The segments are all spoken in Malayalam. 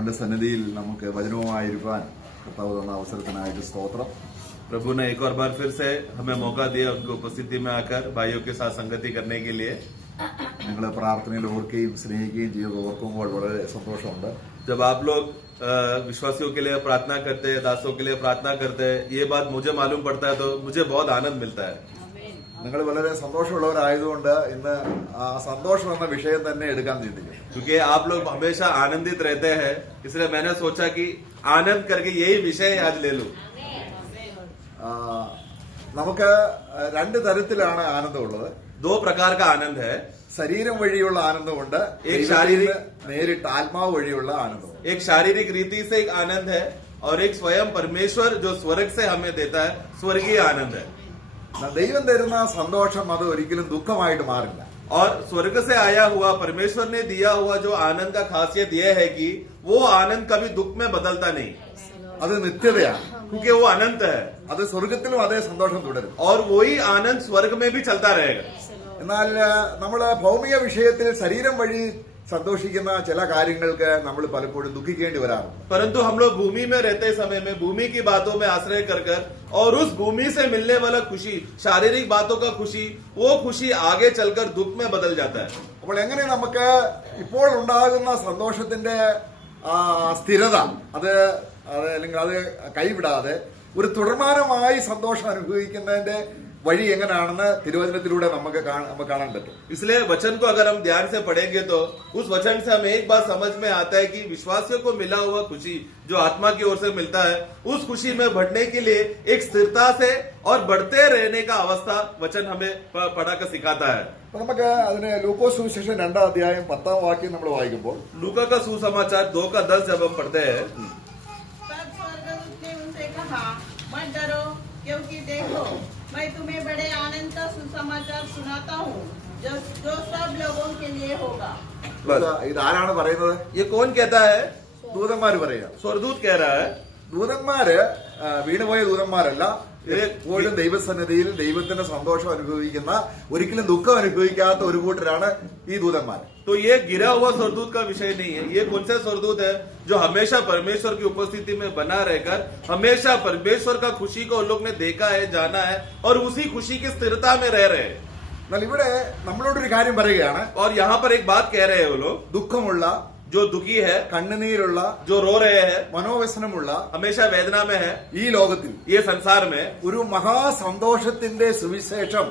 സന്നിധിയിൽ നമുക്ക് വചനവുമായിരിക്കാൻ കർത്താവ് തന്ന അവസരത്തിനായിട്ട് സ്തോത്രം. प्रभु ने एक और बार फिर से हमें मौका दिया उनकी उपस्थिति में आकर भाइयों के साथ संगति करने के लिए. നിങ്ങളെ പ്രാർത്ഥനയിൽ ഓർക്കുകയും സ്നേഹിക്കുകയും ചെയ്ത് ഓർക്കുമ്പോൾ വളരെ സന്തോഷമുണ്ട്. जब आप लोग विश्वासियों के लिए प्रार्थना करते हैं, दासों के लिए प्रार्थना करते हैं, ये बात मुझे मालूम पड़ता है तो मुझे बहुत आनंद मिलता है. നിങ്ങൾ വളരെ സന്തോഷമുള്ളവരായതുകൊണ്ട് ഇന്ന് ആ സന്തോഷം എന്ന വിഷയം തന്നെ എടുക്കാൻ ചിന്തിക്കും. क्योंकि आप लोग हमेशा आनंदित रहते हैं, इसलिए मैंने सोचा कि आनंद करके यही विषय आज ले लूं. നമുക്ക് രണ്ട് തരത്തിലാണ് ആനന്ദമുള്ളത്. दो प्रकार का आनंद है. ശരീരം വഴിയുള്ള ആനന്ദമുണ്ട്, एक शारीरिक നേരിട്ട് ആത്മാവ് വഴിയുള്ള ആനന്ദമുണ്ട്. एक शारीरिक रीति से एक आनंद है और एक स्वयं परमेश्वर जो स्वर्ग से हमें देता है स्वर्गीय आनंद है. ദൈവം തരുന്ന സന്തോഷം അത് ഒരിക്കലും ദുഃഖമായിട്ട് മാറില്ല. और स्वर्ग से आया हुआ परमेश्वर ने दिया हुआ जो आनंद का खासियत यह है कि वो आनंद कभी दुख में बदलता नहीं, അത് നിത്യതയാണ്. क्योंकि वो अनंत है അത് സ്വർഗത്തിലും അതേ സന്തോഷം തുടരും. और वही आनंद स्वर्ग में भी चलता रहेगा. എന്നാൽ നമ്മള് ഭൗമിക വിഷയത്തിൽ ശരീരം വഴി സന്തോഷിക്കുന്ന ചില കാര്യങ്ങൾക്ക് നമ്മൾ പലപ്പോഴും ദുഃഖിക്കേണ്ടി വരാറുണ്ട്. परंतु हम लोग भूमि में रहते समय में भूमि की बातों में आश्रय कर कर और उस भूमि से मिलने वाला खुशी, शारीरिक बातों का खुशी, वो खुशी आगे चलकर दुख में बदल जाता है. അപ്പോൾ എങ്ങനെ നമുക്ക് ഇപ്പോൾ ഉണ്ടാകുന്ന സന്തോഷത്തിന്റെ സ്ഥിരത അത് അല്ലെങ്കിൽ അത് കൈവിടാതെ ഒരു തുടർമാനമായി സന്തോഷം അനുഭവിക്കുന്നതിന്റെ വഴി എങ്ങനെയാണെന്ന് തിരുവചനത്തിലൂടെ നമുക്ക് കാണാൻ പറ്റും. इसलिए वचन को अगर हम ध्यान से पढ़ेंगे तो उस वचन से हमें एक बात समझ में आता है कि विश्वासियों को मिला हुआ खुशी जो आत्मा की ओर से मिलता है, उस खुशी में बढ़ने के लिए एक स्थिरता से और बढ़ते रहने का अवस्था वचन हमें पढ़ा कर सिखाता है. നമുക്ക് അതിന് ലൂക്കോസ് സുവിശേഷം 2-ാം അധ്യായം 10-ാം വാക്യം നമ്മൾ വായിക്കുമ്പോൾ लूका का सुसमाचार 2:10 जब हम पढ़ते हैं, तब स्वर्गदूत ने उनसे कहा, मत डरो, क्योंकि देखो मैं तुम्हें बड़े आनंद का सुसमाचार सुनाता हूँ जो सब लोगों के लिए होगा. ഇത് ആരാണ് പറയുന്നത്? ये कौन कहता है? ദൂതന്മാര് പറയാ. स्वर्गदूत कह रहा है. ദൂതന്മാര് വീണുപോയ ദൂതന്മാരല്ല, എപ്പോഴും ദൈവസന്നിധിയിൽ ദൈവത്തിന്റെ സന്തോഷം അനുഭവിക്കുന്ന, ഒരിക്കലും ദുഃഖം അനുഭവിക്കാത്ത ഒരു കൂട്ടരാണ് ഈ ദൂതന്മാർ. तो ये गिरा हुआ स्वर्गदूत का विषय नहीं है. ये कौन सा स्वर्गदूत है जो हमेशा परमेश्वर की उपस्थिति में बना रहकर हमेशा परमेश्वर का खुशी को उन लोग ने देखा है, जाना है और उसी खुशी की स्थिरता में रह रहे हैं. എന്നാൽ ഇവിടെ നമ്മളോടൊരു കാര്യം പറയുകയാണ്. और यहाँ पर एक बात कह रहे हैं वो लोग ദുഃഖമുള്ള, जो दुखी है, കണ്ണുനീരുള്ള, जो रो रहे हैं, മനോവ്യസനമുള്ള हमेशा वेदना में है, ഈ ലോകത്തിൽ ये संसार में ഒരു മഹാസന്തോഷത്തിന്റെ സുവിശേഷം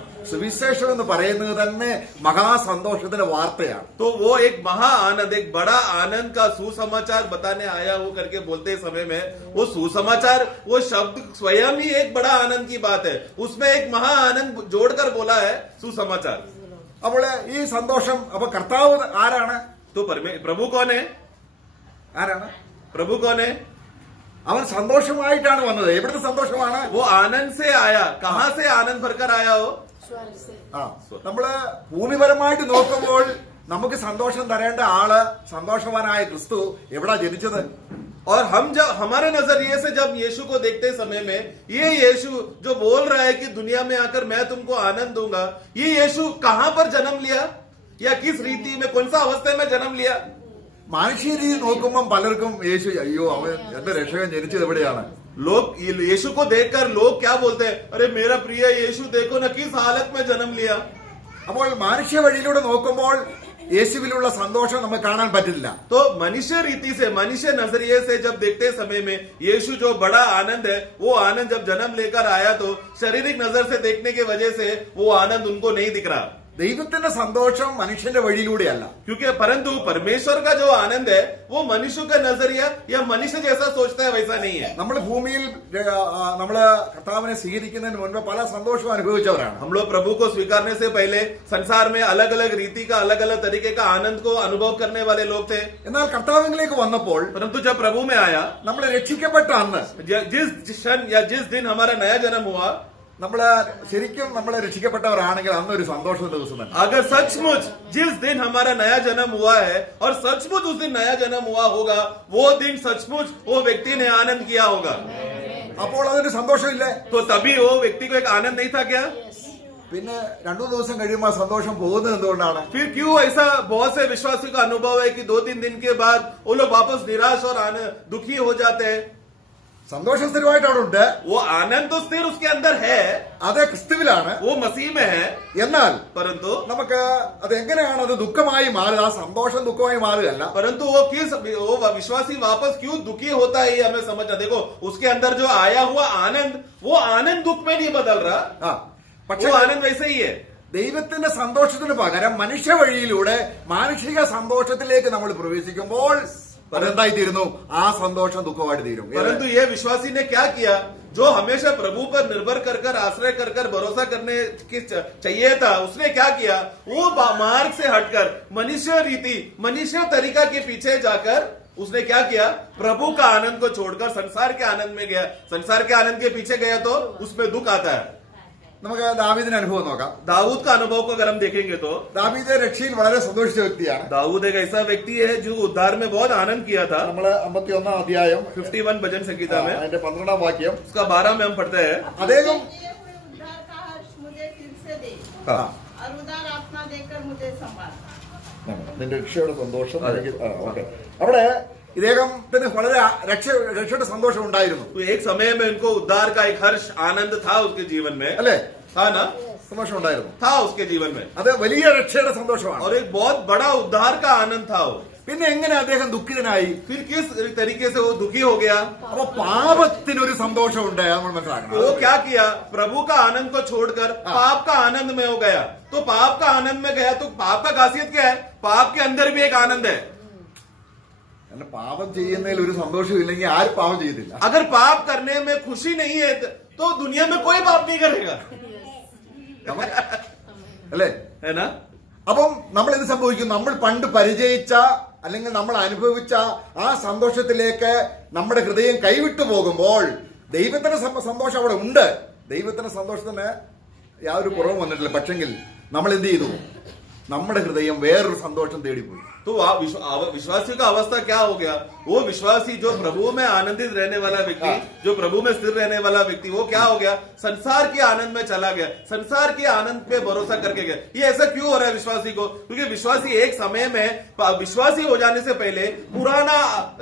എന്ന് പറയുന്നത് തന്നെ മഹാസന്തോഷത്തിന്റെ വാർത്തയാണ്. तो वो एक महा आनंद, एक बड़ा आनंद का सुसमाचार बताने आया हूं करके बोलते समय में वो सुसमाचार, वो शब्द स्वयं ही एक बड़ा आनंद की बात है. उसमें एक महा आनंद जोड़कर बोला है सुसमाचार. അപ്പോൾ ഈ സന്തോഷം, അപ്പൊ കർത്താവ് ആരാണ്? तो प्रभु कौन है? ആരാണ്? प्रभु कौन है? അവൻ സന്തോഷമായിട്ടാണ് വന്നത്. എവിടുത്തെ സന്തോഷമാണ്? वो आनंद से आया. कहां से आनंद भरकर आया हो? നമ്മള് ഭൂമിപരമായിട്ട് നോക്കുമ്പോൾ നമുക്ക് സന്തോഷം തരേണ്ട ആള്, സന്തോഷവാനായ ക്രിസ്തു എവിടാ ജനിച്ചത്? और हम जब हमारे नजरिए से जब यीशु को देखते समय में ये यीशु जो बोल रहा है कि दुनिया में आकर मैं तुमको आनंद दूंगा, ये यीशु कहां पर जन्म लिया या किस रीति में, कौन सा अवस्था में जन्म लिया? മനുഷ്യ രീതി നോക്കുമ്പോൾ പലർക്കും യേശു, അയ്യോ അവൻ എന്റെ രക്ഷകൻ ജനിച്ചത് എവിടെയാണ്? लोग यीशु को देखकर लोग क्या बोलते हैं? अरे मेरा प्रिय यीशु देखो ना किस हालत में जन्म लिया. അപ്പോൾ മനുഷ്യ വഴിയിലൂടെ നോക്കുമ്പോൾ യേശുവിലുള്ള സന്തോഷം നമുക്ക് കാണാൻ പറ്റില്ല. तो मनुष्य रीति से, मनुष्य नजरिए से जब देखते समय में यीशु जो बड़ा आनंद है, वो आनंद जब जन्म लेकर आया तो शारीरिक नजर से देखने की वजह से वो आनंद उनको नहीं दिख रहा. ദൈവത്തിന്റെ സന്തോഷം മനുഷ്യന്റെ വഴിയിലൂടെയല്ല. क्योंकि परंतु परमेश्वर का जो आनंद है वो मनुष्य का नजरिया या मनुष्य जैसा सोचता है वैसा नहीं है. നമ്മൾ ഭൂമിയിൽ നമ്മള് കർത്താവിനെ സ്വീകരിക്കുന്നതിന് മുൻപ് പല സന്തോഷവും അനുഭവിച്ചവരാണ്. हम लोग प्रभु को स्वीकारने से पहले संसार में अलग अलग रीति का, अलग अलग तरीके का आनंद को अनुभव करने वाले लोग थे. എന്നാൽ കർത്താവിലേക്ക് വന്നപ്പോൾ, परंतु जब प्रभु में आया, നമ്മൾ രക്ഷിക്കപ്പെട്ട അന്ന്, जिस क्षण या जिस दिन हमारा नया जन्म हुआ, നമ്മള് ശരിക്കും നമ്മളെ രക്ഷിക്കപ്പെട്ടവരാണെങ്കിൽ അന്നൊരു സന്തോഷ ദിവസം തന്നെ. अगर सचमुच जिस दिन हमारा नया जन्म हुआ है और सचमुच उस दिन नया जन्म हुआ होगा, वो दिन सचमुच वो व्यक्ति ने आनंद किया होगा. അപ്പോൾ അതിന് സന്തോഷമില്ലേ? तो तभी वो व्यक्ति को एक आनंद नहीं था क्या? പിന്നെ 2 ദിവസം കഴിയുമ്പോൾ ആ സന്തോഷം പോകുന്നത് എന്തുകൊണ്ടാണ്? फिर क्यों ऐसा बहुत से विश्वासियों का अनुभव है कि 2-3 दिन के बाद वो लोग वापस निराश और दुखी हो जाते हैं? സന്തോഷം സ്ഥിരമായിട്ട് അവിടെ ഉണ്ട്. वो आनंद तो स्थिर उसके अंदर है, അത് ക്രിസ്തുവിലാണ്. वो मसीह में है, എന്നാൽ परंतु നമുക്ക് അത് എങ്ങനെയാണ് അത് ദുഃഖമായി മാറുക? ആ സന്തോഷം ദുഃഖമായി മാറുകയല്ല. परंतु वो विश्वासी वापस क्यों दुखी होता है ये हमें समझना. देखो उसके अंदर जो आया हुआ आनंद, वो आनंद दुख में नहीं बदल रहा, ആ പക്ഷെ वो आनंद वैसे ही है. ദൈവത്തിന്റെ സന്തോഷത്തിന് പകരം മനുഷ്യ വഴിയിലൂടെ മാനുഷിക സന്തോഷത്തിലേക്ക് നമ്മൾ പ്രവേശിക്കുമ്പോൾ അതെന്തായിത്തീരുന്നു? ആ സന്തോഷം ദുഃഖമായിട്ട് തീരും. परंतु ये विश्वासी ने क्या किया? जो हमेशा प्रभु पर निर्भर कर कर आश्रय कर कर भरोसा करने की चाहिए था, उसने क्या किया? वो मार्ग से हटकर मनुष्य रीति मनुष्य तरीका के पीछे जाकर उसने क्या किया? प्रभु का आनंद को छोड़कर संसार के आनंद में गया. संसार के आनंद के पीछे गया तो उसमें दुख आता है. നമുക്ക് ദാവീദിന്റെ അനുഭവം നോക്കാം. दाऊद का अनुभव को अगर हम देखेंगे तो ദാവീദ് രക്ഷയിൽ വളരെ സന്തോഷിച്ച വ്യക്തിയാണ്. दाऊद एक ऐसा व्यक्ति है जो उद्धार में बहुत आनंद किया था. നമ്മള് 51 अध्याയം 51 भजन संगीता में അതിന്റെ 12 വാക്യം उसका 12 में हम पढ़ते हैं. അദ്ദേഹം दिए हुए उद्धार का हर्ष मुझे फिर से दे ആ, और उदार आत्मा देकर मुझे संभाल. നിന്റെ രക്ഷയുടെ സന്തോഷം അതെ. ഓക്കെ. അവിടെ ഇദ്ദേഹത്തിന് വളരെ രക്ഷയുടെ സന്തോഷം ഉണ്ടായിരുന്നു. तो एक समय में उनको उद्धार का एक हर्ष आनंद था उसके जीवन में, അല്ലെ? था ना? സന്തോഷം ഉണ്ടായിരുന്നു. था उसके जीवन में, അത് വലിയ രക്ഷയുടെ സന്തോഷമാണ്. और एक बहुत बड़ा उद्धार का आनंद था वो. പിന്നെ എങ്ങനെ അദ്ദേഹം ദുഃഖിതനായി? फिर किस तरीके से वो दुखी हो गया? അപ്പൊ പാപത്തിനൊരു സന്തോഷമുണ്ട്, നമ്മൾ तो മനസ്സിലാക്കണം. वो क्या किया? प्रभु का आनंद को छोड़कर पाप का आनंद में हो गया. तो पाप का आनंद में गया तो पाप का खासियत क्या है? पाप के अंदर भी एक आनंद है. അല്ല, പാപം ചെയ്യുന്നതിൽ ഒരു സന്തോഷം ഇല്ലെങ്കിൽ ആരും പാപം ചെയ്യത്തില്ല. अगर पाप करने में खुशी नहीं है तो दुनिया में कोई पाप नहीं करेगा, അല്ലേ? है ना? അപ്പം നമ്മൾ എന്ത് സംഭവിക്കും? നമ്മൾ പണ്ട് പരിചയിച്ച അല്ലെങ്കിൽ നമ്മൾ അനുഭവിച്ച ആ സന്തോഷത്തിലേക്ക് നമ്മുടെ ഹൃദയം കൈവിട്ടു പോകുമ്പോൾ ദൈവത്തിന്റെ സന്തോഷം അവിടെ ഉണ്ട്. ദൈവത്തിന്റെ സന്തോഷത്തിന് യാതൊരു കുറവും വന്നിട്ടില്ല. പക്ഷെങ്കിൽ നമ്മൾ എന്ത് ചെയ്തു? നമ്മുടെ ഹൃദയം വേറൊരു സന്തോഷം തേടിപ്പോയി. तो विश्वासियों का अवस्था क्या हो गया? वो विश्वासी जो प्रभु में आनंदित रहने वाला व्यक्ति, जो प्रभु में स्थिर रहने वाला व्यक्ति, वो क्या हो गया? संसार के आनंद में चला गया, संसार के आनंद पे भरोसा करके गया. ये ऐसा क्यों हो रहा है विश्वासी को? क्योंकि विश्वासी एक समय में विश्वासी हो जाने से पहले पुराना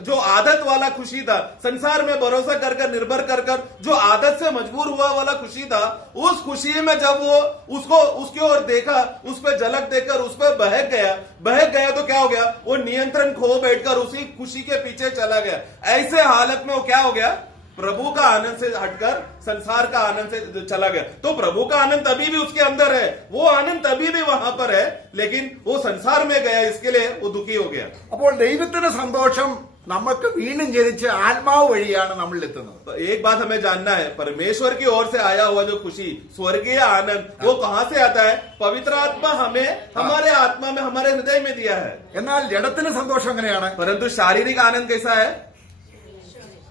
जो आदत वाला खुशी था, संसार में भरोसा कर कर निर्भर कर कर जो आदत से मजबूर हुआ वाला खुशी था, उस खुशी में जब वो उसको उसकी ओर देखा, उस पर झलक देकर उस पर बहक गया तो क्या हो गया? वो नियंत्रण खो बैठकर उसी खुशी के पीछे चला गया. ऐसे हालत में वो क्या हो गया? प्रभु का आनंद से हटकर संसार का आनंद से चला गया. तो प्रभु का आनंद तभी भी उसके अंदर है, वो आनंद तभी भी वहां पर है, लेकिन वो संसार में गया, इसके लिए वो दुखी हो गया. അപ്പോൾ ദൈവത്തിന്റെ സന്തോഷം നമുക്ക് വീണ്ടും ജനിച്ച് ആത്മാവ് വഴിയാണ് നമ്മളിൽ എത്തുന്നത്. तो एक बात हमें जानना है, परमेश्वर की ओर से आया हुआ जो खुशी, स्वर्गीय आनंद, वो कहां से आता है? पवित्र आत्मा हमें हमारे आत्मा में, हमारे हृदय में दिया है. എന്നാൽ ജഡത്തിന്റെ സന്തോഷം എങ്ങനെയാണ്? परंतु शारीरिक आनंद कैसा है?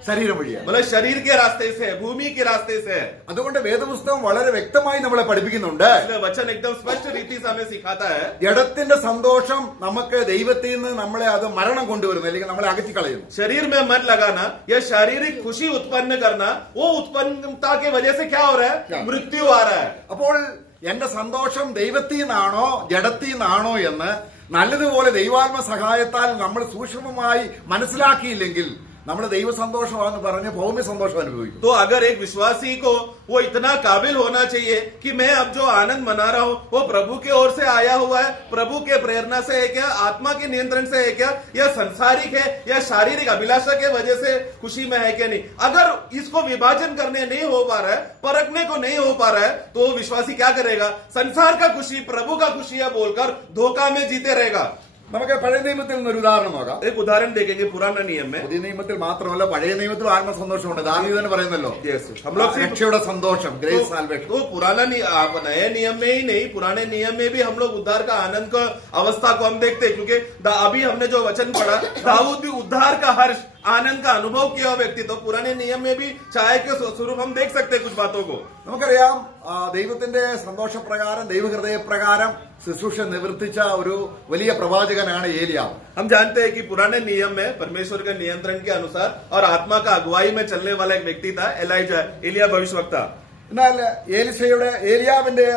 ശരീരം വഴിയാണ്. मतलब शरीर के रास्ते से है, भूमि के रास्ते से है. അതുകൊണ്ട് വേദപുസ്തകം വളരെ വ്യക്തമായി നമ്മളെ പഠിപ്പിക്കുന്നുണ്ട്. इसलिए वचन एकदम स्पष्ट रीति से हमें सिखाता है. ജഡത്തിന്റെ സന്തോഷം നമുക്ക് ദൈവത്തിൽ നിന്ന് നമ്മളെ അത് മരണം കൊണ്ടുവരുന്നു, അല്ലെങ്കിൽ നമ്മളെ അകറ്റി കളയുന്നു. शरीर में मन लगाना या शारीरिक खुशी उत्पन्न करना, वो उत्पन्नता की वजह से क्या हो रहा है? मृत्यु आ रहा है. അപ്പോൾ എന്റെ സന്തോഷം ദൈവത്തിൽ നിന്നാണോ ജഡത്തിൽ നിന്നാണോ എന്ന് നല്ലതുപോലെ ദൈവാത്മ സഹായത്താൽ നമ്മൾ സൂക്ഷ്മമായി മനസ്സിലാക്കിയില്ലെങ്കിൽ നമ്മൾ ദൈവ സന്തോഷമാണെന്ന് പറഞ്ഞ് ഭൗമ്യ സന്തോഷം അനുഭവിക്കും. तो अगर एक विश्वासी को वो इतना काबिल होना चाहिए कि मैं अब जो आनंद मना रहा हूं वो प्रभु की ओर से आया हुआ है, प्रभु के प्रेरणा से है क्या, आत्मा के नियंत्रण से है क्या, या संसारिक है या शारीरिक अभिलाषा के वजह से खुशी में है क्या नहीं. अगर इसको विभाजन करने नहीं हो पा रहा है, परखने को नहीं हो पा रहा है, तो विश्वासी क्या करेगा? संसार का खुशी प्रभु का खुशी है बोलकर धोखा में जीते रहेगा. നമുക്ക് പഴയ നിയമത്തിൽ നിന്നൊരു ഉദാഹരണം നോക്കാം. एक उदाहरण देखेंगे पुराना नियम में. പുതിയ നിയമത്തിൽ മാത്രമല്ല പഴയ നിയമത്തിൽ ആത്മസന്തോഷമുണ്ട്. ദാവീദ് തന്നെ പറയുന്നല്ലോ, हम लोग सिर्फ രക്ഷയുടെ സന്തോഷം, ഗ്രേസ് സാൽവേഷൻ. तो पुराना नए नियम में ही नहीं, पुराने नियम में भी हम लोग उद्धार का आनंद का अवस्था को हम देखते हैं. क्योंकि अभी हमने जो वचन पढ़ा, दाऊद भी उद्धार का हर्ष आनंद का अनुभव किया व्यक्ति, तो पुराने नियम में भी छाया के स्वरूप हम देख सकते हैं कुछ बातों को. നമുക്കറിയാം, ദൈവത്തിന്റെ സന്തോഷപ്രകാരം ദൈവഹൃദയപ്രകാരം ശുശ്രൂഷ നിവർത്തിച്ച ഒരു വലിയ പ്രവാചകനാണ് ഏലിയാവ്. हम जानते हैं कि पुराने नियम में परमेश्वर के नियंत्रण के अनुसार और आत्मा का अगुवाई में चलने वाला एक व्यक्ति था एलिया भविष्यवक्ता. എന്നാൽ ഏലിയാവിന്റെ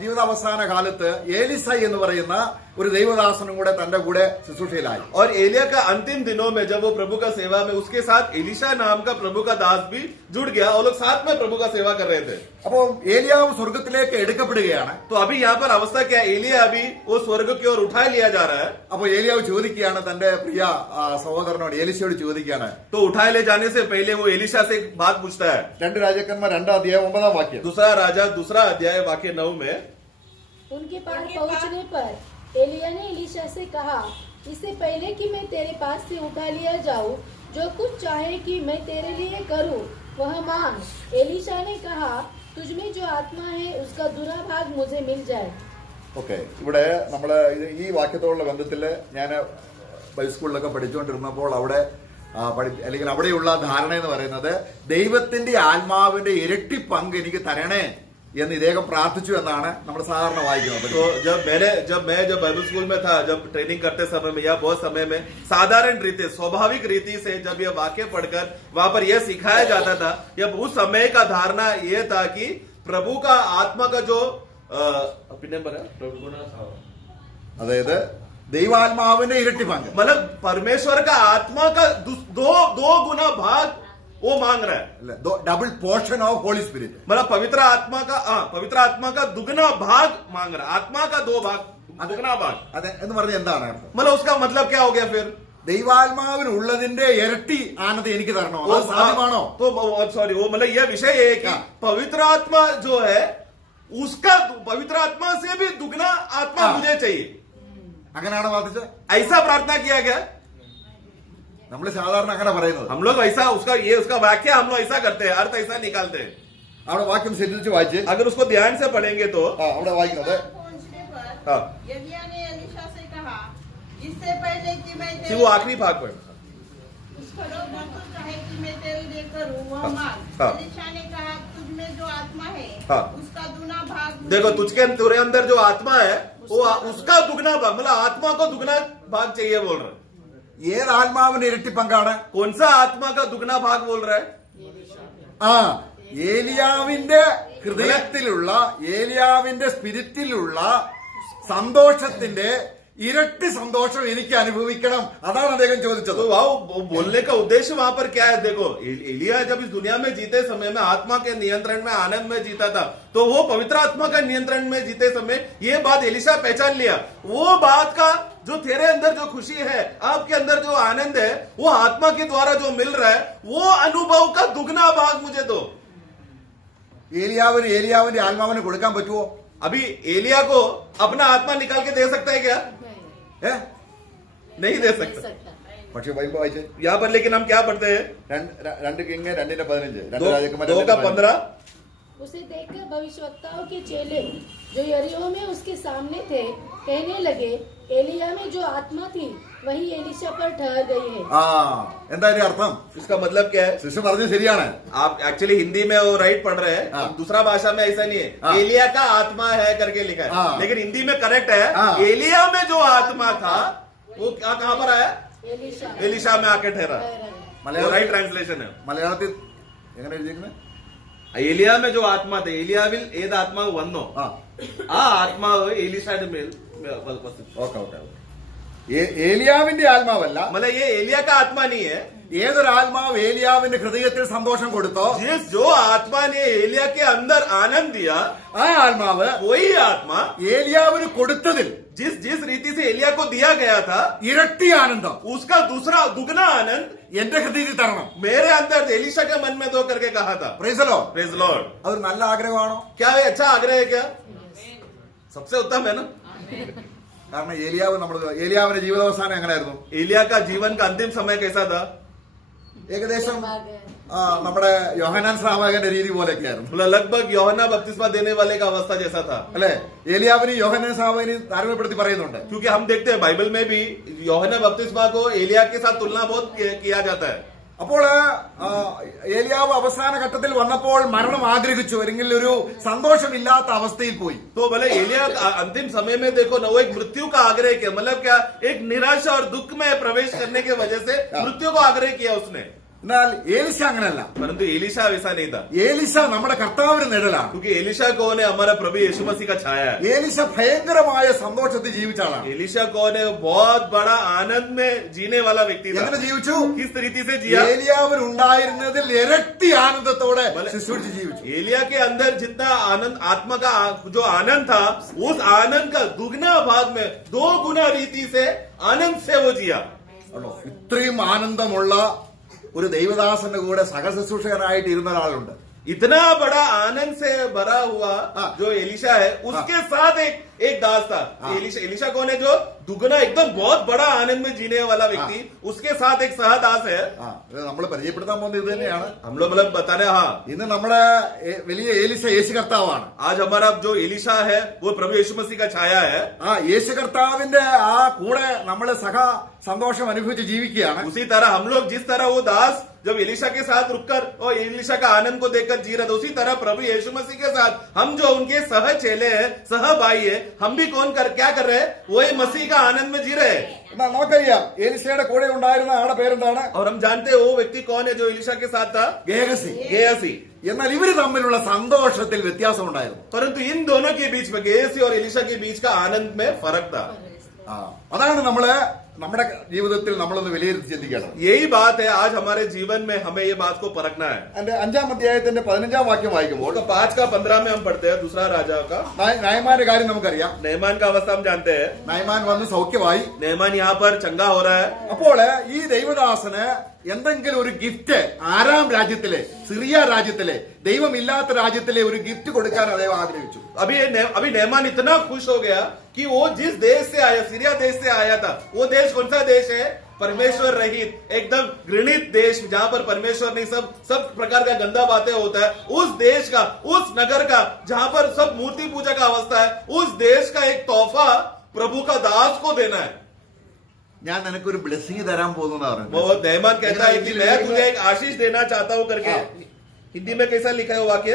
ജീവിതാവസാന കാലത്ത് ഏലിസൈ എന്ന് പറയുന്ന ഒരു ദൈവദാസനും കൂടെ തന്റെ കൂടെ ശുശ്രൂഷയിലായി. और एलिया का अंतिम दिनों में जब वो प्रभु का सेवा में उसके साथ एलिशा नाम का प्रभु का दास भी जुड़ गया और लोग साथ में प्रभु का सेवा कर रहे थे. അപ്പോൾ ഏലിയാവ് സ്വർഗത്തിലേക്ക് എടുക്കപ്പെടുകയാണ്. तो अभी यहाँ पर अवस्था क्या है? एलिया अभी वो स्वर्ग की ओर उठा लिया जा रहा है. അപ്പോൾ ഏലിയാവ് ചോദിക്കുകയാണ്, തന്റെ പ്രിയ സഹോദരനോട് ഏലിശയോട് ചോദിക്കുകയാണ്. तो उठाए ले जाने से पहले वो एलिशा से एक बात पूछता है. 2 രാജാക്കന്മാർ 2:9 വാക്യം. दूसरा राजा 2 अध्याय वाक्य 9 में उनके पास पहुंचने पर एलिया ने एलीशा से कहा, इससे पहले कि मैं तेरे पास से उठा लिया जाऊं, जो कुछ चाहे कि मैं तेरे लिए करूं वह मांग. एलीशा ने कहा, तुझमें जो आत्मा है उसका दूना भाग मुझे मिल जाए. ഓക്കെ, ഇവിടെ നമ്മള് ഈ വാക്യത്തോടുള്ള ബന്ധത്തില് ഞാൻ ബൈസ്കൂളിലൊക്കെ പഠിച്ചുകൊണ്ടിരുന്നപ്പോൾ അവിടെ അല്ലെങ്കിൽ അവിടെയുള്ള ധാരണ എന്ന് പറയുന്നത് ദൈവത്തിന്റെ ആത്മാവിന്റെ ഇരട്ടി പങ്ക് എനിക്ക് തരണേ എന്ന് ഇദ്ദേഹം പ്രാർത്ഥിച്ചു എന്നാണ് നമ്മൾ സാധാരണ വായിക്കുന്നത്. तो जब मैं बाइबल स्कूल में था, जब ट्रेनिंग करते समय में या बहुत समय में साधारण रीति स्वाभाविक रीति से जब यह वाक्य पढ़कर वहां पर यह सिखाया जाता था, जब उस समय का धारणा यह था कि प्रभु का आत्मा का जो അതായത് ദൈവാത്മാവിന്റെ ഇരട്ടി പങ്ക്, मतलब परमेश्वर का आत्मा का दो गुना भाग वो मांग रहा है. Double portion of holy spirit, मतलब पवित्र आत्मा का दुगना भाग मांग रहा है. आत्मा का 2 भाग, दुगना भाग. അതെ എന്ന് പറഞ്ഞ എന്താണ് അർത്ഥം? मतलब उसका मतलब क्या हो गया फिर? ദൈവാത്മാവിനുള്ളതിന്റെ ഇരട്ടി ആനന്ദം എനിക്ക് തരണോ? അത് സാധ്യമാണോ? तो सॉरी, वो मतलब यह विषय है कि पवित्र आत्मा जो है उसका पवित्र आत्मा से भी दुगना आत्मा मुझे चाहिए. അങ്ങനെയാണോ പ്രാർത്ഥിച്ചത്? ऐसा प्रार्थना किया गया. നമ്മൾ സാധാരണ അങ്ങനെ പറയുന്നത്. हम लोग ऐसा उसका वाक्य हम लोग ऐसा करते हैं, अर्थ ऐसा निकालते हैं. അവിടെ വാക്യം ശ്രദ്ധിച്ച് വായിച്ച് अगर उसको ध्यान से पढ़ेंगे तो അവിടെ വായിക്കുന്നത് पहुंचने हाँ. पर एलिया ने एलीशा से कहा, इससे पहले कि मैं फिर वो आखिरी भाग पढ़. उसको जो कुछ चाहे कि मैं तेरे लिए करूं वह मांग. हाँ. एलीशा ने कहा, तुझ में जो आत्मा है हाँ. उसका दूना भाग मुझे देखो, तुझे अंदर जो आत्मा है वो उसका दुगना भाग, मतलब आत्मा को दुगना भाग चाहिए बोल रहा है. ഏത് ആത്മാവിന്റെ ഇരട്ടി പങ്കാണ്? कौन सा आत्मा का दुगना भाग बोल रहा है? ആ ഏലിയാവിന്റെ ഹൃദയത്തിലുള്ള ഏലിയാവിന്റെ സ്പിരിറ്റിലുള്ള സന്തോഷത്തിന്റെ ഇരട്ടി സന്തോഷം എനിക്ക് അനുഭവിക്കണം. അതാണ് അദ്ദേഹം ചോദിച്ചത്. तो वो बोलने का उद्देश्य वहां पर क्या है? देखो, एलिया जब इस दुनिया में जीते समय में आत्मा के नियंत्रण में आनंद में जीता था, तो वो पवित्र आत्मा का नियंत्रण में जीते समय ये बात एलिशा पहचान लिया. वो बात का जो तेरे अंदर जो खुशी है, आपके अंदर जो आनंद है, वो आत्मा के द्वारा जो मिल रहा है, वो अनुभव का दुगना भाग मुझे दो. ഏലിയാവിന്റെ ആത്മാവിന് കൊടുക്കാൻ പറ്റുമോ? अभी एलिया को अपना आत्मा निकाल के दे सकता है क्या? नहीं दे सकता. പക്ഷെ ബൈബിൾ വായിച്ച് यहाँ पर लेकिन हम क्या पढ़ते हैं? 2 കിങ് 2:15 2 2 രാജാക്കന്മാർ का 15. उसे देखकर भविष्यवक्ताओं के चेले जो यरीहो में उसके सामने थे कहने लगे, एलिया में जो आत्मा थी वही एलीशा पर ठहर गई है. ആ എന്താ ഇതിന്റെ അർത്ഥം? इसका मतलब क्या है? ശിശു പറഞ്ഞത് ശരിയാണ്. आप एक्चुअली हिंदी में वो राइट पढ़ रहे हैं, हाँ. दूसरा भाषा में ऐसा नहीं है. हाँ. एलिया का आत्मा है करके लिखा है, हाँ. लेकिन हिंदी में करेक्ट है. हाँ. एलिया में जो आत्मा था वो कहाँ पर आया? एलीशा एलिशा में आके ठहरा. മലയാളം राइट ट्रांसलेशन है. മലയാളത്തിൽ എങ്ങനെ എഴുതിയിരിക്കുന്നത്? एलिया में जो आत्मा थे, एलियाविल ഏത് ആത്മാവ് വന്നോ ആ ആ ആത്മാവ് एलिशाയുടെ മേൽ ഓക്കെ ഓക്കെ. ഏലിയാവിന്റെ ആത്മാവല്ല, मतलब ये एलिया का आत्मा नहीं है. ഏതൊരു ആത്മാവ് ഏലിയാവിന്റെ ഹൃദയത്തിൽ സന്തോഷം കൊടുത്തോ जो आत्मा ने एलिया के अंदर आनंद दिया, ആ ആത്മാവ് वही आत्मा ഏലിയാവിന് കൊടുത്തതിൽ जिस रीति से एलिया को दिया गया था, ഇരട്ടി ആനന്ദം उसका दूसरा दुगना आनंद എന്റെ ഹൃദയത്തിൽ തരണം. मेरे अंदर एलिशा के मन में दो करके कहा था. Praise the Lord. Praise Lord. അതൊരു നല്ല ആഗ്രഹമാണോ? क्या ये अच्छा आग्रह है क्या? सबसे उत्तम है ना. കാരണം ഏലിയാവിന്റെ ജീവിതാവസാനം എങ്ങനെയായിരുന്നു? एलिया का जीवन का अंतिम समय कैसा था? ഏകദേശം നമ്മുടെ യോഹന്നാൻ സ്നാപകന്റെ രീതി പോലെയൊക്കെയായിരുന്നു मतलब लगभग यूहन्ना बपतिस्मा देने वाले का अवस्था जैसा था. അല്ലെ? ഏലിയാവിന് യോഹന്നാൻ സ്നാപകനെയും താരതമ്യപ്പെടുത്തി പറയുന്നുണ്ട്. क्योंकि हम देखते हैं बाइबल में भी यूहन्ना बपतिस्मा को एलिया के साथ तुलना बहुत किया जाता है. അപ്പോൾ ഏലിയാവ് അവസാന ഘട്ടത്തിൽ വന്നപ്പോൾ മരണം ആഗ്രഹിച്ചു, അല്ലെങ്കിൽ ഒരു സന്തോഷമില്ലാത്ത അവസ്ഥയിൽ പോയി. तो भले एलिया अंतिम समय में देखो ना, वो एक मृत्यु का आग्रह किया. मतलब क्या? एक निराशा और दुख में प्रवेश करने की वजह से मृत्यु को आग्रह किया उसने. എന്നാൽ ഏലിശ അങ്ങനെയല്ല. परंतु एलिशा वैसा नहीं था, ഏലിശ നമ്മുടെ കർത്താവിന് നിഴലാണ്. क्योंकि एलिशा कौन है? हमारा प्रभु यीशु मसीह का छाया है। ഏലിശ ഭയങ്കരമായ സന്തോഷത്തിൽ ജീവിച്ച ആളാണ്. एलिशा कौन है? बहुत बड़ा आनंद में जीने वाला व्यक्ति था। എങ്ങനെ ജീവിച്ചു? किस तरीके से जिया? ഏലിയാവിന് ഉണ്ടായിരുന്നതിൽ ഇരട്ടി ആനന്ദത്തോടെ ശുശ്രൂഷിച്ച് ജീവിച്ചു. एलिया के अंदर जितना आनंद, आत्मा का जो आनंद था, उस आनंद का दुगना भाग में 2 गुना रीति से आनंद से वो जिया। ആണോ? ഇത്രയും ആനന്ദമുള്ള ഒരു ദൈവദാസന്റെ കൂടെ സഹശുശ്രൂഷകനായിട്ട് ഇരുന്ന ഒരാളുണ്ട്. इतना बड़ा आनंद से भरा हुआ जो एलिशा है, उसके साथ एक दास था। एलिशा कौन है? जो दुगना एकदम बहुत बड़ा आनंद में जीने वाला व्यक्ति, उसके साथ एक सहदास है। നമ്മൾ പരിചയപ്പെടുത്താൻ പോകുന്നത് ഇത് തന്നെയാണ്. हम लोग मतलब बता रहे हैं, हाँ, ഇന്ന് നമ്മുടെ വലിയ ഏലിശ യേശു കർത്താവാണ്. आज हमारा जो एलिशा है वो प्रभु यीशु मसीह का छाया है। യേശു കർത്താവിന്റെ ആ കൂടെ നമ്മള് സന്തോഷം അനുഭവിച്ച് ജീവിക്കുകയാണ്. उसी तरह हम लोग, जिस तरह वो दास जब एलिशा के साथ रुककर और एलिशा का आनंद को देखकर जी रहे थे, उसी तरह प्रभु यीशु मसीह के साथ हम जो उनके सह चेले हैं, सह भाई है, हम भी क्या कर रहे हैं? वही मसीह का आनंद में जी रहे हैं। എന്നാൽ നമുക്കറിയാം ഏലിശയുടെ കൂടെ ഉണ്ടായിരുന്ന ആളുടെ പേരെന്താണ്? और हम जानते हैं वो व्यक्ति कौन है जो एलिशा के साथ था? ഗേഹസി. गेहसी। എന്നാൽ ഇവര് തമ്മിലുള്ള സന്തോഷത്തിൽ വ്യത്യാസം ഉണ്ടായിരുന്നു. परंतु इन दोनों के बीच में, गेहसी और एलिशा के बीच का आनंद में फर्क था। അതാണ് നമ്മള് നമ്മുടെ ജീവിതത്തിൽ നമ്മളൊന്ന് വിലയിരുത്തി ചിന്തിക്കണം. यही बात है, आज हमारे जीवन में हमें ये बात को परखना है। എന്റെ 5-ാം അധ്യായത്തിന്റെ 15-ാം വാക്യം വായിക്കുമ്പോൾ तो 5 का 15 में हम पढ़ते हैं, दूसरा राजा का നയമാന്റെ കാര്യം നമുക്കറിയാം. नेमान का अवस्था हम जानते हैं। നയമാൻ വന്ന് സൗഖ്യമായി. नेमान यहाँ पर चंगा हो रहा है। അപ്പോൾ ഈ ദൈവദാസന് എന്തെങ്കിലും ഒരു ഗിഫ്റ്റ് ആരാം രാജ്യത്തിലെ, സിറിയ രാജ്യത്തിലെ, ദൈവമില്ലാത്ത രാജ്യത്തിലെ ഒരു ഗിഫ്റ്റ് കൊടുക്കാൻ അദ്ദേഹം ആഗ്രഹിച്ചു. अभी नेमान इतना खुश हो गया कि वो जिस देश से आया, सीरिया देश से आया था, वो देश कौन सा देश है? परमेश्वर रहित, एकदम घृणित देश, जहां पर परमेश्वर नहीं, सब प्रकार का गंदा बातें होता है, उस देश का, उस नगर का, जहां पर सब मूर्ति पूजा का अवस्था है, उस देश का एक तोहफा प्रभु का दास को देना है। ഞാൻ നിനക്കൊരു ബ്ലെസ്സിങ് തരാൻ പോകുന്ന वो नेमान कहता है कि मैं तुझे एक आशीष देना चाहता हूं करके। हिंदी में कैसा लिखा है वो वाक्य?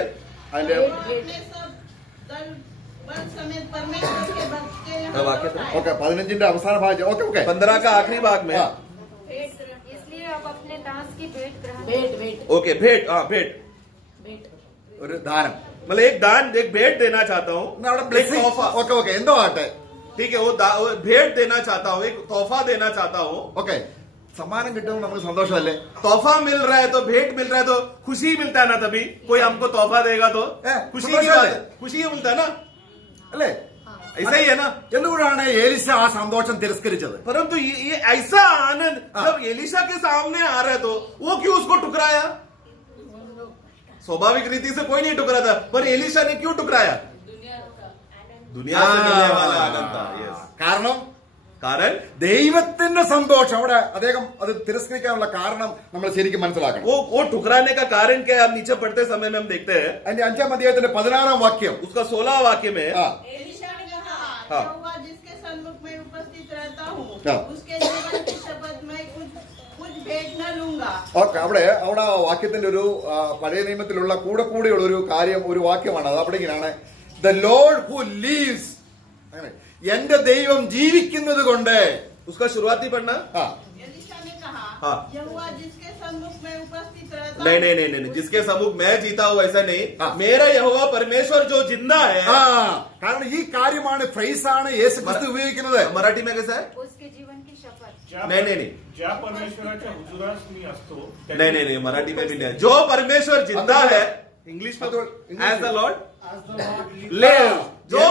अपने सब दल बल समेत परमेश्वर के भक्त के यहाँ वाक्य तो- लौट आए। ഓക്കെ 15-ന്റെ അവസാന ഭാഗം. ഓക്കെ 15 का आखिरी भाग में। इसलिए आप अपने दास की भेंट ग्रहण ओके, भेंट, हाँ भेंट, ഒരു ദാനം. मतलब एक दान, एक भेंट देना चाहता हूँ, എന്നാ അവിടെ एक ബ്ലെസ്സിങ്. तोहफा। ഓക്കെ ഓക്കെ എന്തോ ആട്ടെ. ठीक है, वो भेंट देना चाहता हूँ, एक तोहफा देना चाहता हूँ। ഓക്കെ സമ്മാനം കിട്ടുമ്പോൾ നമുക്ക് സന്തോഷമല്ലേ? तोहफा मिल रहा है तो, भेंट मिल रहा है तो खुशी मिलता है ना। तभी कोई हमको तोहफा देगा तो खुशी की बात है, खुशी ही मिलता है ना, അല്ലേ? ऐसा ही है ना। എന്തുകൊണ്ടാണ് ഏലിശ ആ സന്തോഷം തിരസ്കരിച്ചത്? परंतु ये ऐसा आनंद जब एलिशा के सामने आ रहा है तो वो क्यों उसको टुकराया? स्वाभाविक रीति से कोई नहीं टुकरा था, पर एलिशा ने क्यों टुकराया? दुनिया से मिलने वाला आनंद था। यस, കാരണം कारण ദൈവത്തിന്റെ സന്തോഷം അവിടെ അദ്ദേഹം അത് തിരസ്കരിക്കാനുള്ള കാരണം നമ്മൾ ശരിക്കും മനസ്സിലാക്കണം. वो ठुकराने का कारण क्या है? हम नीचे पढ़ते समय में हम देखते हैं, അതിന്റെ 5-ാം അധ്യായത്തിന്റെ 16-ാം വാക്യം. उसका 16 वाक्य में एलिशा ने कहा, हाँ। यहोवा जिसके सन्मुख में उपस्थित रहता हूँ, हाँ। उसके जीवन की शपथ मैं कुछ भेंट न लूंगा। ഓക്കെ അവിടെ ആ വാക്യത്തിന്റെ ഒരു പഴയ നിയമത്തിലുള്ള കൂടെയുള്ള ഒരു കാര്യം, ഒരു വാക്യമാണ് അത്. അവിടെ ഇങ്ങനെയാണ്, ദ ലോർഡ് ഹു ലീവ്സ്, അങ്ങനെ എന്റെ ദൈവം ജീവിക്കുന്നത് കൊണ്ട്. उसका शुरुआती पढ़ना। एलिशा ने कहा, हाँ। यहोवा जिसके सन्मुख में उपस्थित रहता नहीं हूँ, नहीं नहीं नहीं, जिसके सम्मुख मैं जीता हूँ ऐसा नहीं, हाँ। मेरा यहोवा परमेश्वर जो जिंदा है। കാരണം ഈ കാര്യമാണ്, ഫ്രൈസാണ് യേശു ക്രിസ്തു ഉപയോഗിക്കുന്നത്. मराठी में कैसा है? उसके जीवन की शपथ नहीं नहीं नहीं, ज्या परमेश्वराच्या हुजुरास मी असतो नहीं नहीं नहीं, मराठी में भी नहीं है। जो परमेश्वर जिंदा है, इंग्लिश में एज द लॉर्ड लिव, जो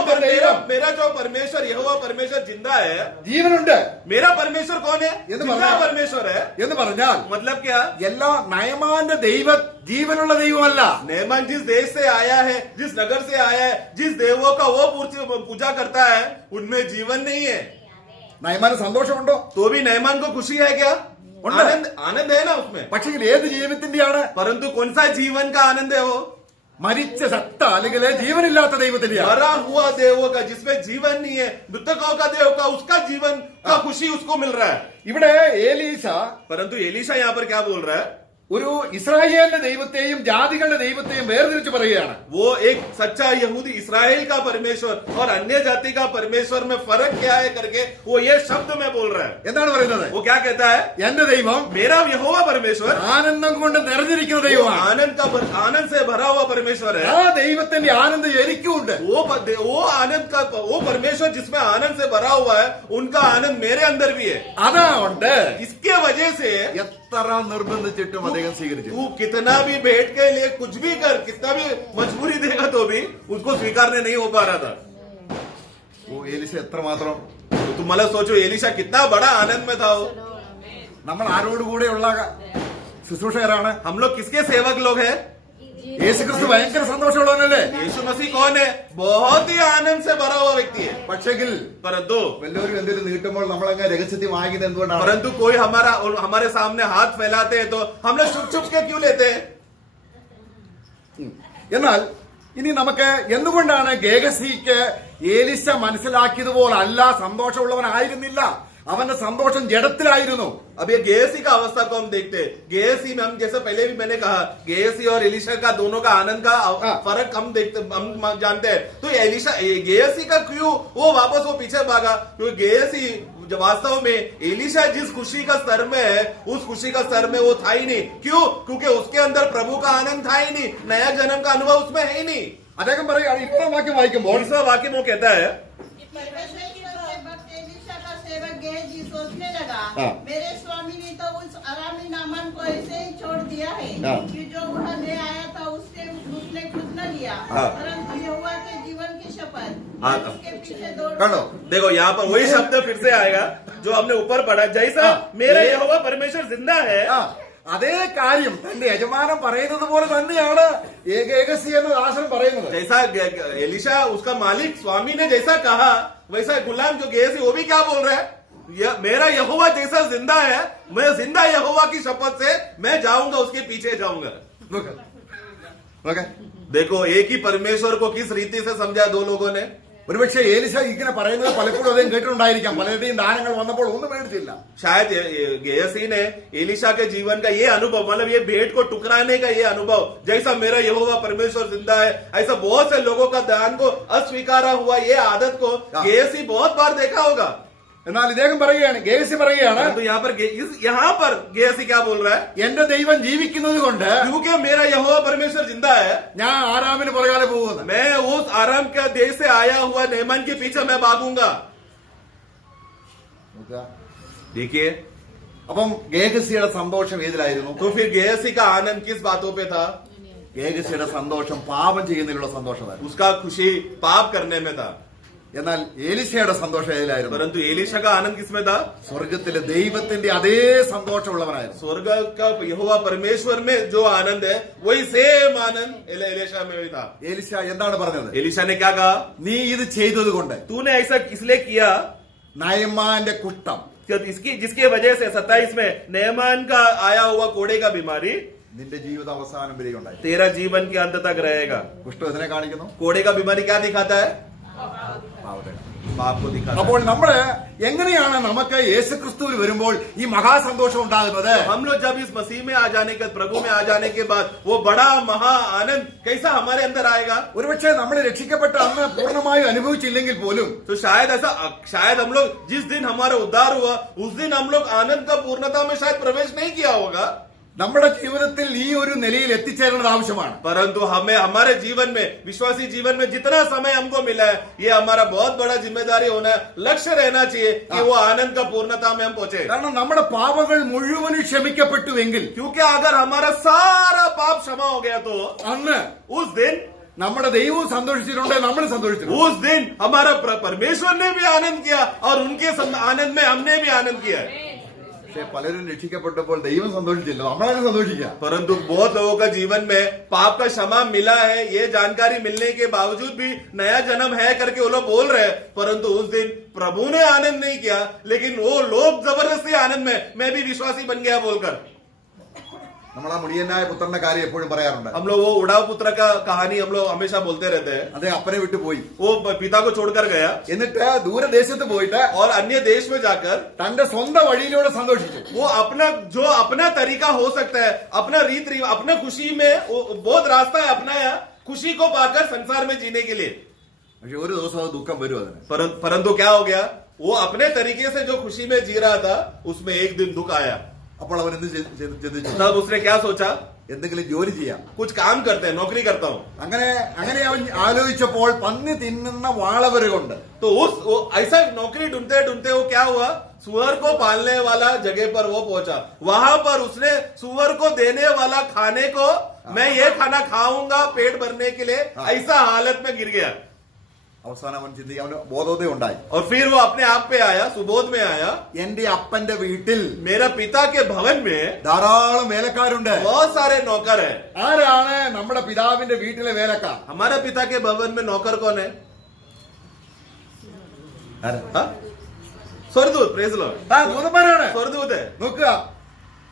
मेरा जो परमेश्वर, यहोवा परमेश्वर जिंदा है। ജീവനുണ്ട് मेरा परमेश्वर कौन है? ये तो जिंदा बताया। परमेश्वर है। എന്ന് പറഞ്ഞാൽ मतलब क्या? എല്ലാ നയമാന്റെ ജീവനുള്ള ദൈവമല്ല. नेमान जिस देश से आया है, जिस नगर से आया है, जिस देवों का वो पूजा करता है, उनमें जीवन नहीं है। നയമാന് സന്തോഷമുണ്ടോ? तो भी नैमान को खुशी है क्या? आनंद, आनंद है ना उसमें। പക്ഷേ ഏത് ജീവിതത്തിന്റെയാണ്? परंतु कौन सा जीवन का आनंद है वो? മരിച്ച സത്ത അല്ലെങ്കിൽ ജീവനില്ലാത്ത ദൈവത്തിന്റെയാണ്. मरा हुआ देवों का, जिसमें जीवन नहीं है, मृतकों का देव का, उसका जीवन का खुशी उसको मिल रहा है। ഇവിടെ ഏലീശ परंतु एलिशा यहाँ पर क्या बोल रहा है? ഒരു ഇസ്രായേലിന്റെ ദൈവത്തെയും ജാതികളുടെ ദൈവത്തെയും വേർതിരിച്ച് പറയുകയാണ്. वो एक सच्चा यहूदी इस्राएल का परमेश्वर और अन्य जाति का परमेश्वर में फर्क क्या है करके वो ये शब्द में बोल रहा है. എന്താണ് പറയുന്നത്? वो क्या कहता है? എന്റെ ദൈവം मेरा यहोवा परमेश्वर ആനന്ദം കൊണ്ട് നിറഞ്ഞിരിക്കുന്ന ദൈവമാണ്. आनंद से भरा हुआ परमेश्वर है. ആ ദൈവത്തിന്റെ ആനന്ദം എനിക്കുണ്ട്. वो आनंद का वो परमेश्वर जिसमें आनंद से भरा हुआ है, उनका आनंद मेरे अंदर भी है. അതുകൊണ്ട് इसके वजह से എത്ര നിർബന്ധിച്ചിട്ടും അദ്ദേഹം സ്വീകരിച്ചു. तू कितना भी भेंट के लिए कुछ भी कर, कितना भी मजबूरी देगा तो भी उसको स्वीकारने नहीं हो पा रहा था. ഓ എലിശ എത്രമാത്രം तो तुम मतलब सोचो एलिशा कितना बड़ा आनंद में था. वो നമ്മൾ ആരോടുകൂടെയുള്ള ശുശ്രൂഷകരാണ്? हम लोग किसके सेवक लोग हैं? യേശുക്രിസ്തു ഭയങ്കര സന്തോഷമുള്ളവനല്ലേ? यीशु मसीह कौन है? बहुत ही आनंद से भरा हुआ व्यक्ति है. പക്ഷെങ്കിൽ परंतु വല്ലവരും എന്തെങ്കിലും നീട്ടുമ്പോൾ നമ്മളങ്ങ് രഹസ്യത്തിൽ വാങ്ങിക്കുന്നത് എന്തുകൊണ്ടാണ്? परंतु कोई हमारे सामने हाथ फैलाते हैं तो हम लोग छुप छुप के क्यों लेते हैं? എന്നാൽ ഇനി നമുക്ക് എന്തുകൊണ്ടാണ് ഗേഹസിക്ക് ഏലിശ മനസ്സിലാക്കിയതുപോലല്ല സന്തോഷമുള്ളവനായിരുന്നില്ല? അവന്റെ സന്തോഷം ജഡത്തിലായിരുന്നു. अब ये गेहसी का अवस्था को हम देखते हैं. गेहसी में हम जैसे पहले भी मैंने कहा, गेहसी और एलिशा का दोनों का आनंद का फर्क हम जानते हैं. तो गेहसी का क्यों वो वापस वो पीछे भागा? क्योंकि गेहसी वास्तव में एलिशा जिस खुशी का स्तर में है, उस खुशी का स्तर में वो था ही नहीं. क्यों? क्योंकि उसके अंदर प्रभु का आनंद था ही नहीं. नया जन्म का अनुभव उसमें है ही नहीं. അദ്ദേഹം പറയുകയാണ്, ഇത്ര വാക്യം വായിക്കുമ്പോൾ 20वां वाक्य में वो कहता है, परमेश्वर के भक्त एलीशा का सेवक गेहजी सोचने लगा, हाँ। मेरे स्वामी ने तो उस अरामी नामान को ऐसे ही छोड़ दिया है हाँ। कि जो वह ले आया था उसने खुद न लिया, हाँ। परंतु यहोवा के जीवन की शपथ हाँ। मैं उसके पीछे दौड़ കണ്ടോ? देखो यहाँ पर वही शब्द फिर से आएगा जो हमने ऊपर पढ़ा. जैसा हाँ। मेरा यहोवा परमेश्वर जिंदा है. ആ, അതേ കാര്യം തന്റെ യജമാനൻ പറയുന്നത് പോലെ തന്നെയാണ് ഏകേകസി എന്ന ദാസൻ പറയുന്നത്. जैसा एलिशा उसका मालिक स्वामी ने जैसा कहा, वैसा गुलाम जो गेहसी वो भी क्या बोल रहा है? मेरा यहोवा जैसा जिंदा है, मैं जिंदा यहोवा की शपथ से मैं जाऊंगा, उसके पीछे जाऊंगा. നോക്ക്. നോക്ക്. देखो एक ही परमेश्वर को किस रीति से समझा दो लोगों ने. ഒരുപക്ഷെ ഏലിശ ഇങ്ങനെ പറയുന്നത് പലപ്പോഴും അദ്ദേഹം കേട്ടിട്ടുണ്ടായിരിക്കാം. പലരുടെയും ദാനങ്ങൾ വന്നപ്പോൾ ഒന്നും മേടിച്ചില്ല. शायद गेहसी ने एलिशा के जीवन का ये अनुभव, मतलब ये भेंट को टुकराने का ये अनुभव, जैसा मेरा यहोवा परमेश्वर जिंदा है, ऐसा बहुत से लोगों का दान को अस्वीकारा हुआ ये आदत को गेहसी बहुत बार देखा होगा. എന്നാൽ ഇദ്ദേഹം പറയുകയാണ്, ഗേഹസി പറയുകയാണ്, तो यहाँ पर गेहसी क्या बोल रहा है? എന്റെ ദൈവം ജീവിക്കുന്നത് കൊണ്ട് क्योंकि मेरा यहोवा परमेश्वर जिंदा है, ഞാൻ ആരാമിന് പുറകാലെ പോകുന്നത്. मैं उस आराम के देश से आया हुआ नेमान के पीछे मैं भागूंगा. देखिए, അപ്പം ഗേഹസിയുടെ സന്തോഷം ഏതിലായിരുന്നു? तो फिर गेहसी का आनंद किस बातों पे था? ഗേഹസിയുടെ സന്തോഷം പാപം ചെയ്യുന്നതിലുള്ള സന്തോഷമായിരുന്നു. उसका खुशी पाप करने में था. എന്നാൽ ഏലിശയുടെ സന്തോഷം ഏതിലായിരുന്നു? परंतु एलिशा का आनंद किसमें था? സ്വർഗത്തിലെ ദൈവത്തിന്റെ അതേ സന്തോഷമുള്ളവനായിരുന്നു. स्वर्ग का यहोवा परमेश्वर में जो आनंद है वही सेम आनंद एलिशा में भी था. ഏലിശ എന്താണ് പറഞ്ഞത്? एलिशा ने क्या कहा? നീ ഇത് ചെയ്തത് കൊണ്ട് तूने ऐसा इसलिए किया നയമാന്റെ കുഷ്ഠം कि जिसकी वजह से 27 में नेमान का आया हुआ कोड़े का बीमारी നിന്റെ ജീവിത അവസാനം വരെ ഉണ്ടായി. तेरा जीवन के अंत तक रहेगा. കുഷ്ഠം ഇതിനെ കാണിക്കുന്നു, कोड़े का बीमारी क्या दिखाता है? പാവത്തെ. पाप को दिखाता है. അപ്പോൾ നമ്മള് എങ്ങനെയാണ് നമുക്ക് യേശുക്രിസ്തുവിൽ വരുമ്പോൾ ഈ മഹാസന്തോഷം ഉണ്ടാകുന്നത്? हम लोग जब इस मसीह में आ जाने के, प्रभु में आ जाने के बाद वो बड़ा महा आनंद कैसा हमारे अंदर आएगा? ഒരുപക്ഷെ നമ്മൾ രക്ഷിക്കപ്പെട്ട അന്ന് പൂർണ്ണമായും അനുഭവിച്ചില്ലെങ്കിൽ പോലും तो शायद हम लोग जिस दिन हमारा उद्धार हुआ उस दिन हम लोग आनंद का पूर्णता में शायद प्रवेश नहीं किया होगा. നമ്മുടെ ജീവിതത്തിൽ ഈ ഒരു നിലയിൽ എത്തിച്ചേരേണ്ടത് ആവശ്യമാണ്. परंतु हमें हमारे जीवन में, विश्वासी जीवन में जितना समय हमको मिला है, ये हमारा बहुत बड़ा जिम्मेदारी होना है, लक्ष्य रहना चाहिए कि वो आनंद का पूर्णता में हम पहुंचे. കാരണം നമ്മുടെ പാപങ്ങൾ മുഴുവനും ക്ഷമിക്കപ്പെട്ടുവെങ്കിൽ, क्योंकि अगर हमारा सारा पाप क्षमा हो गया तो അന്ന് उस दिन നമ്മുടെ ദൈവവും സന്തോഷിച്ചിട്ടുണ്ട്, നമ്മൾ സന്തോഷിച്ചിട്ടുണ്ട്. उस दिन हमारा परमेश्वर ने भी आनंद किया और उनके आनंद में हमने भी आनंद किया. പക്ഷെ പലരും രക്ഷിക്കപ്പെട്ടപ്പോൾ ദൈവം സന്തോഷിച്ചില്ല, നമ്മളാണ് സന്തോഷിക്കുക. परंतु बहुत लोगों का जीवन में पाप का क्षमा मिला है ये जानकारी मिलने के बावजूद भी नया जन्म है करके वो लोग बोल रहे हैं, परंतु उस दिन प्रभु ने आनंद नहीं किया, लेकिन वो लोग जबरदस्ती आनंद में मैं भी विश्वासी बन गया बोलकर. നമ്മൾ ആ മുടിയനായ പുത്രന്റെ കാര്യം എപ്പോഴും പറയാറുണ്ട്. हम लोग वो उड़ाव पुत्र का कहानी हम लोग हमेशा बोलते रहते हैं. അദ്ദേഹം അപ്പനെ വിട്ടു പോയി. वो पिता को छोड़कर गया എന്നിട്ട് ദൂരദേശത്ത് പോയിട്ട് और अन्य देश में जाकर തന്റെ സ്വന്തം വഴിയിലൂടെ സന്തോഷിച്ചു. वो अपना तरीका हो सकता है, अपना रीत रिवाज, अपना खुशी में बहुत रास्ता है अपनाया खुशी को पाकर संसार में जीने के लिए. പക്ഷെ ഒരു ദിവസം അത് ദുഃഖം വരും അതിന്. परंतु क्या हो गया, वो अपने तरीके से जो खुशी में जी रहा था उसमें एक दिन दुख आया. അപ്പോൾ അവൻ എന്ത് ചിന്തിച്ചു? तब उसने क्या सोचा, എന്തെങ്കിലും ജോലി ചെയ്യാം, कुछ काम करते हैं, नौकरी करता हूं. അങ്ങനെ അവൻ ആലോചിച്ചപ്പോൾ പന്നി തിന്നുന്ന വാളവര് കൊണ്ട് तो ऐसा नौकरी ढूंढते ढूंढते वो क्या हुआ, सुअर को पालने वाला जगह पर वो पहुंचा. वहां पर उसने सुअर को देने वाला खाने को, मैं ये खाना खाऊंगा पेट भरने के लिए, ऐसा हालत में गिर गया. അവസാനം അവൻ ചിന്തിക്കുക, അവന് ബോധോദയം ഉണ്ടായി. और फिर वो अपने आप पे आया, सुबोध में आया, എന്റെ അപ്പന്റെ വീട്ടിൽ मेरा पिता के भवन में ധാരാളം വേലക്കാരുണ്ട്. बहुत सारे नौकर है. ആരാണ് നമ്മുടെ പിതാവിന്റെ വീട്ടിലെ വേലക്കാർ? हमारे पिता के भवन में नौकर कौन है? हाँ? स्वर्गदूत. Praise lord. ദൂതന്മാരാണ്. स्वर्गदूत है. നോക്കുക,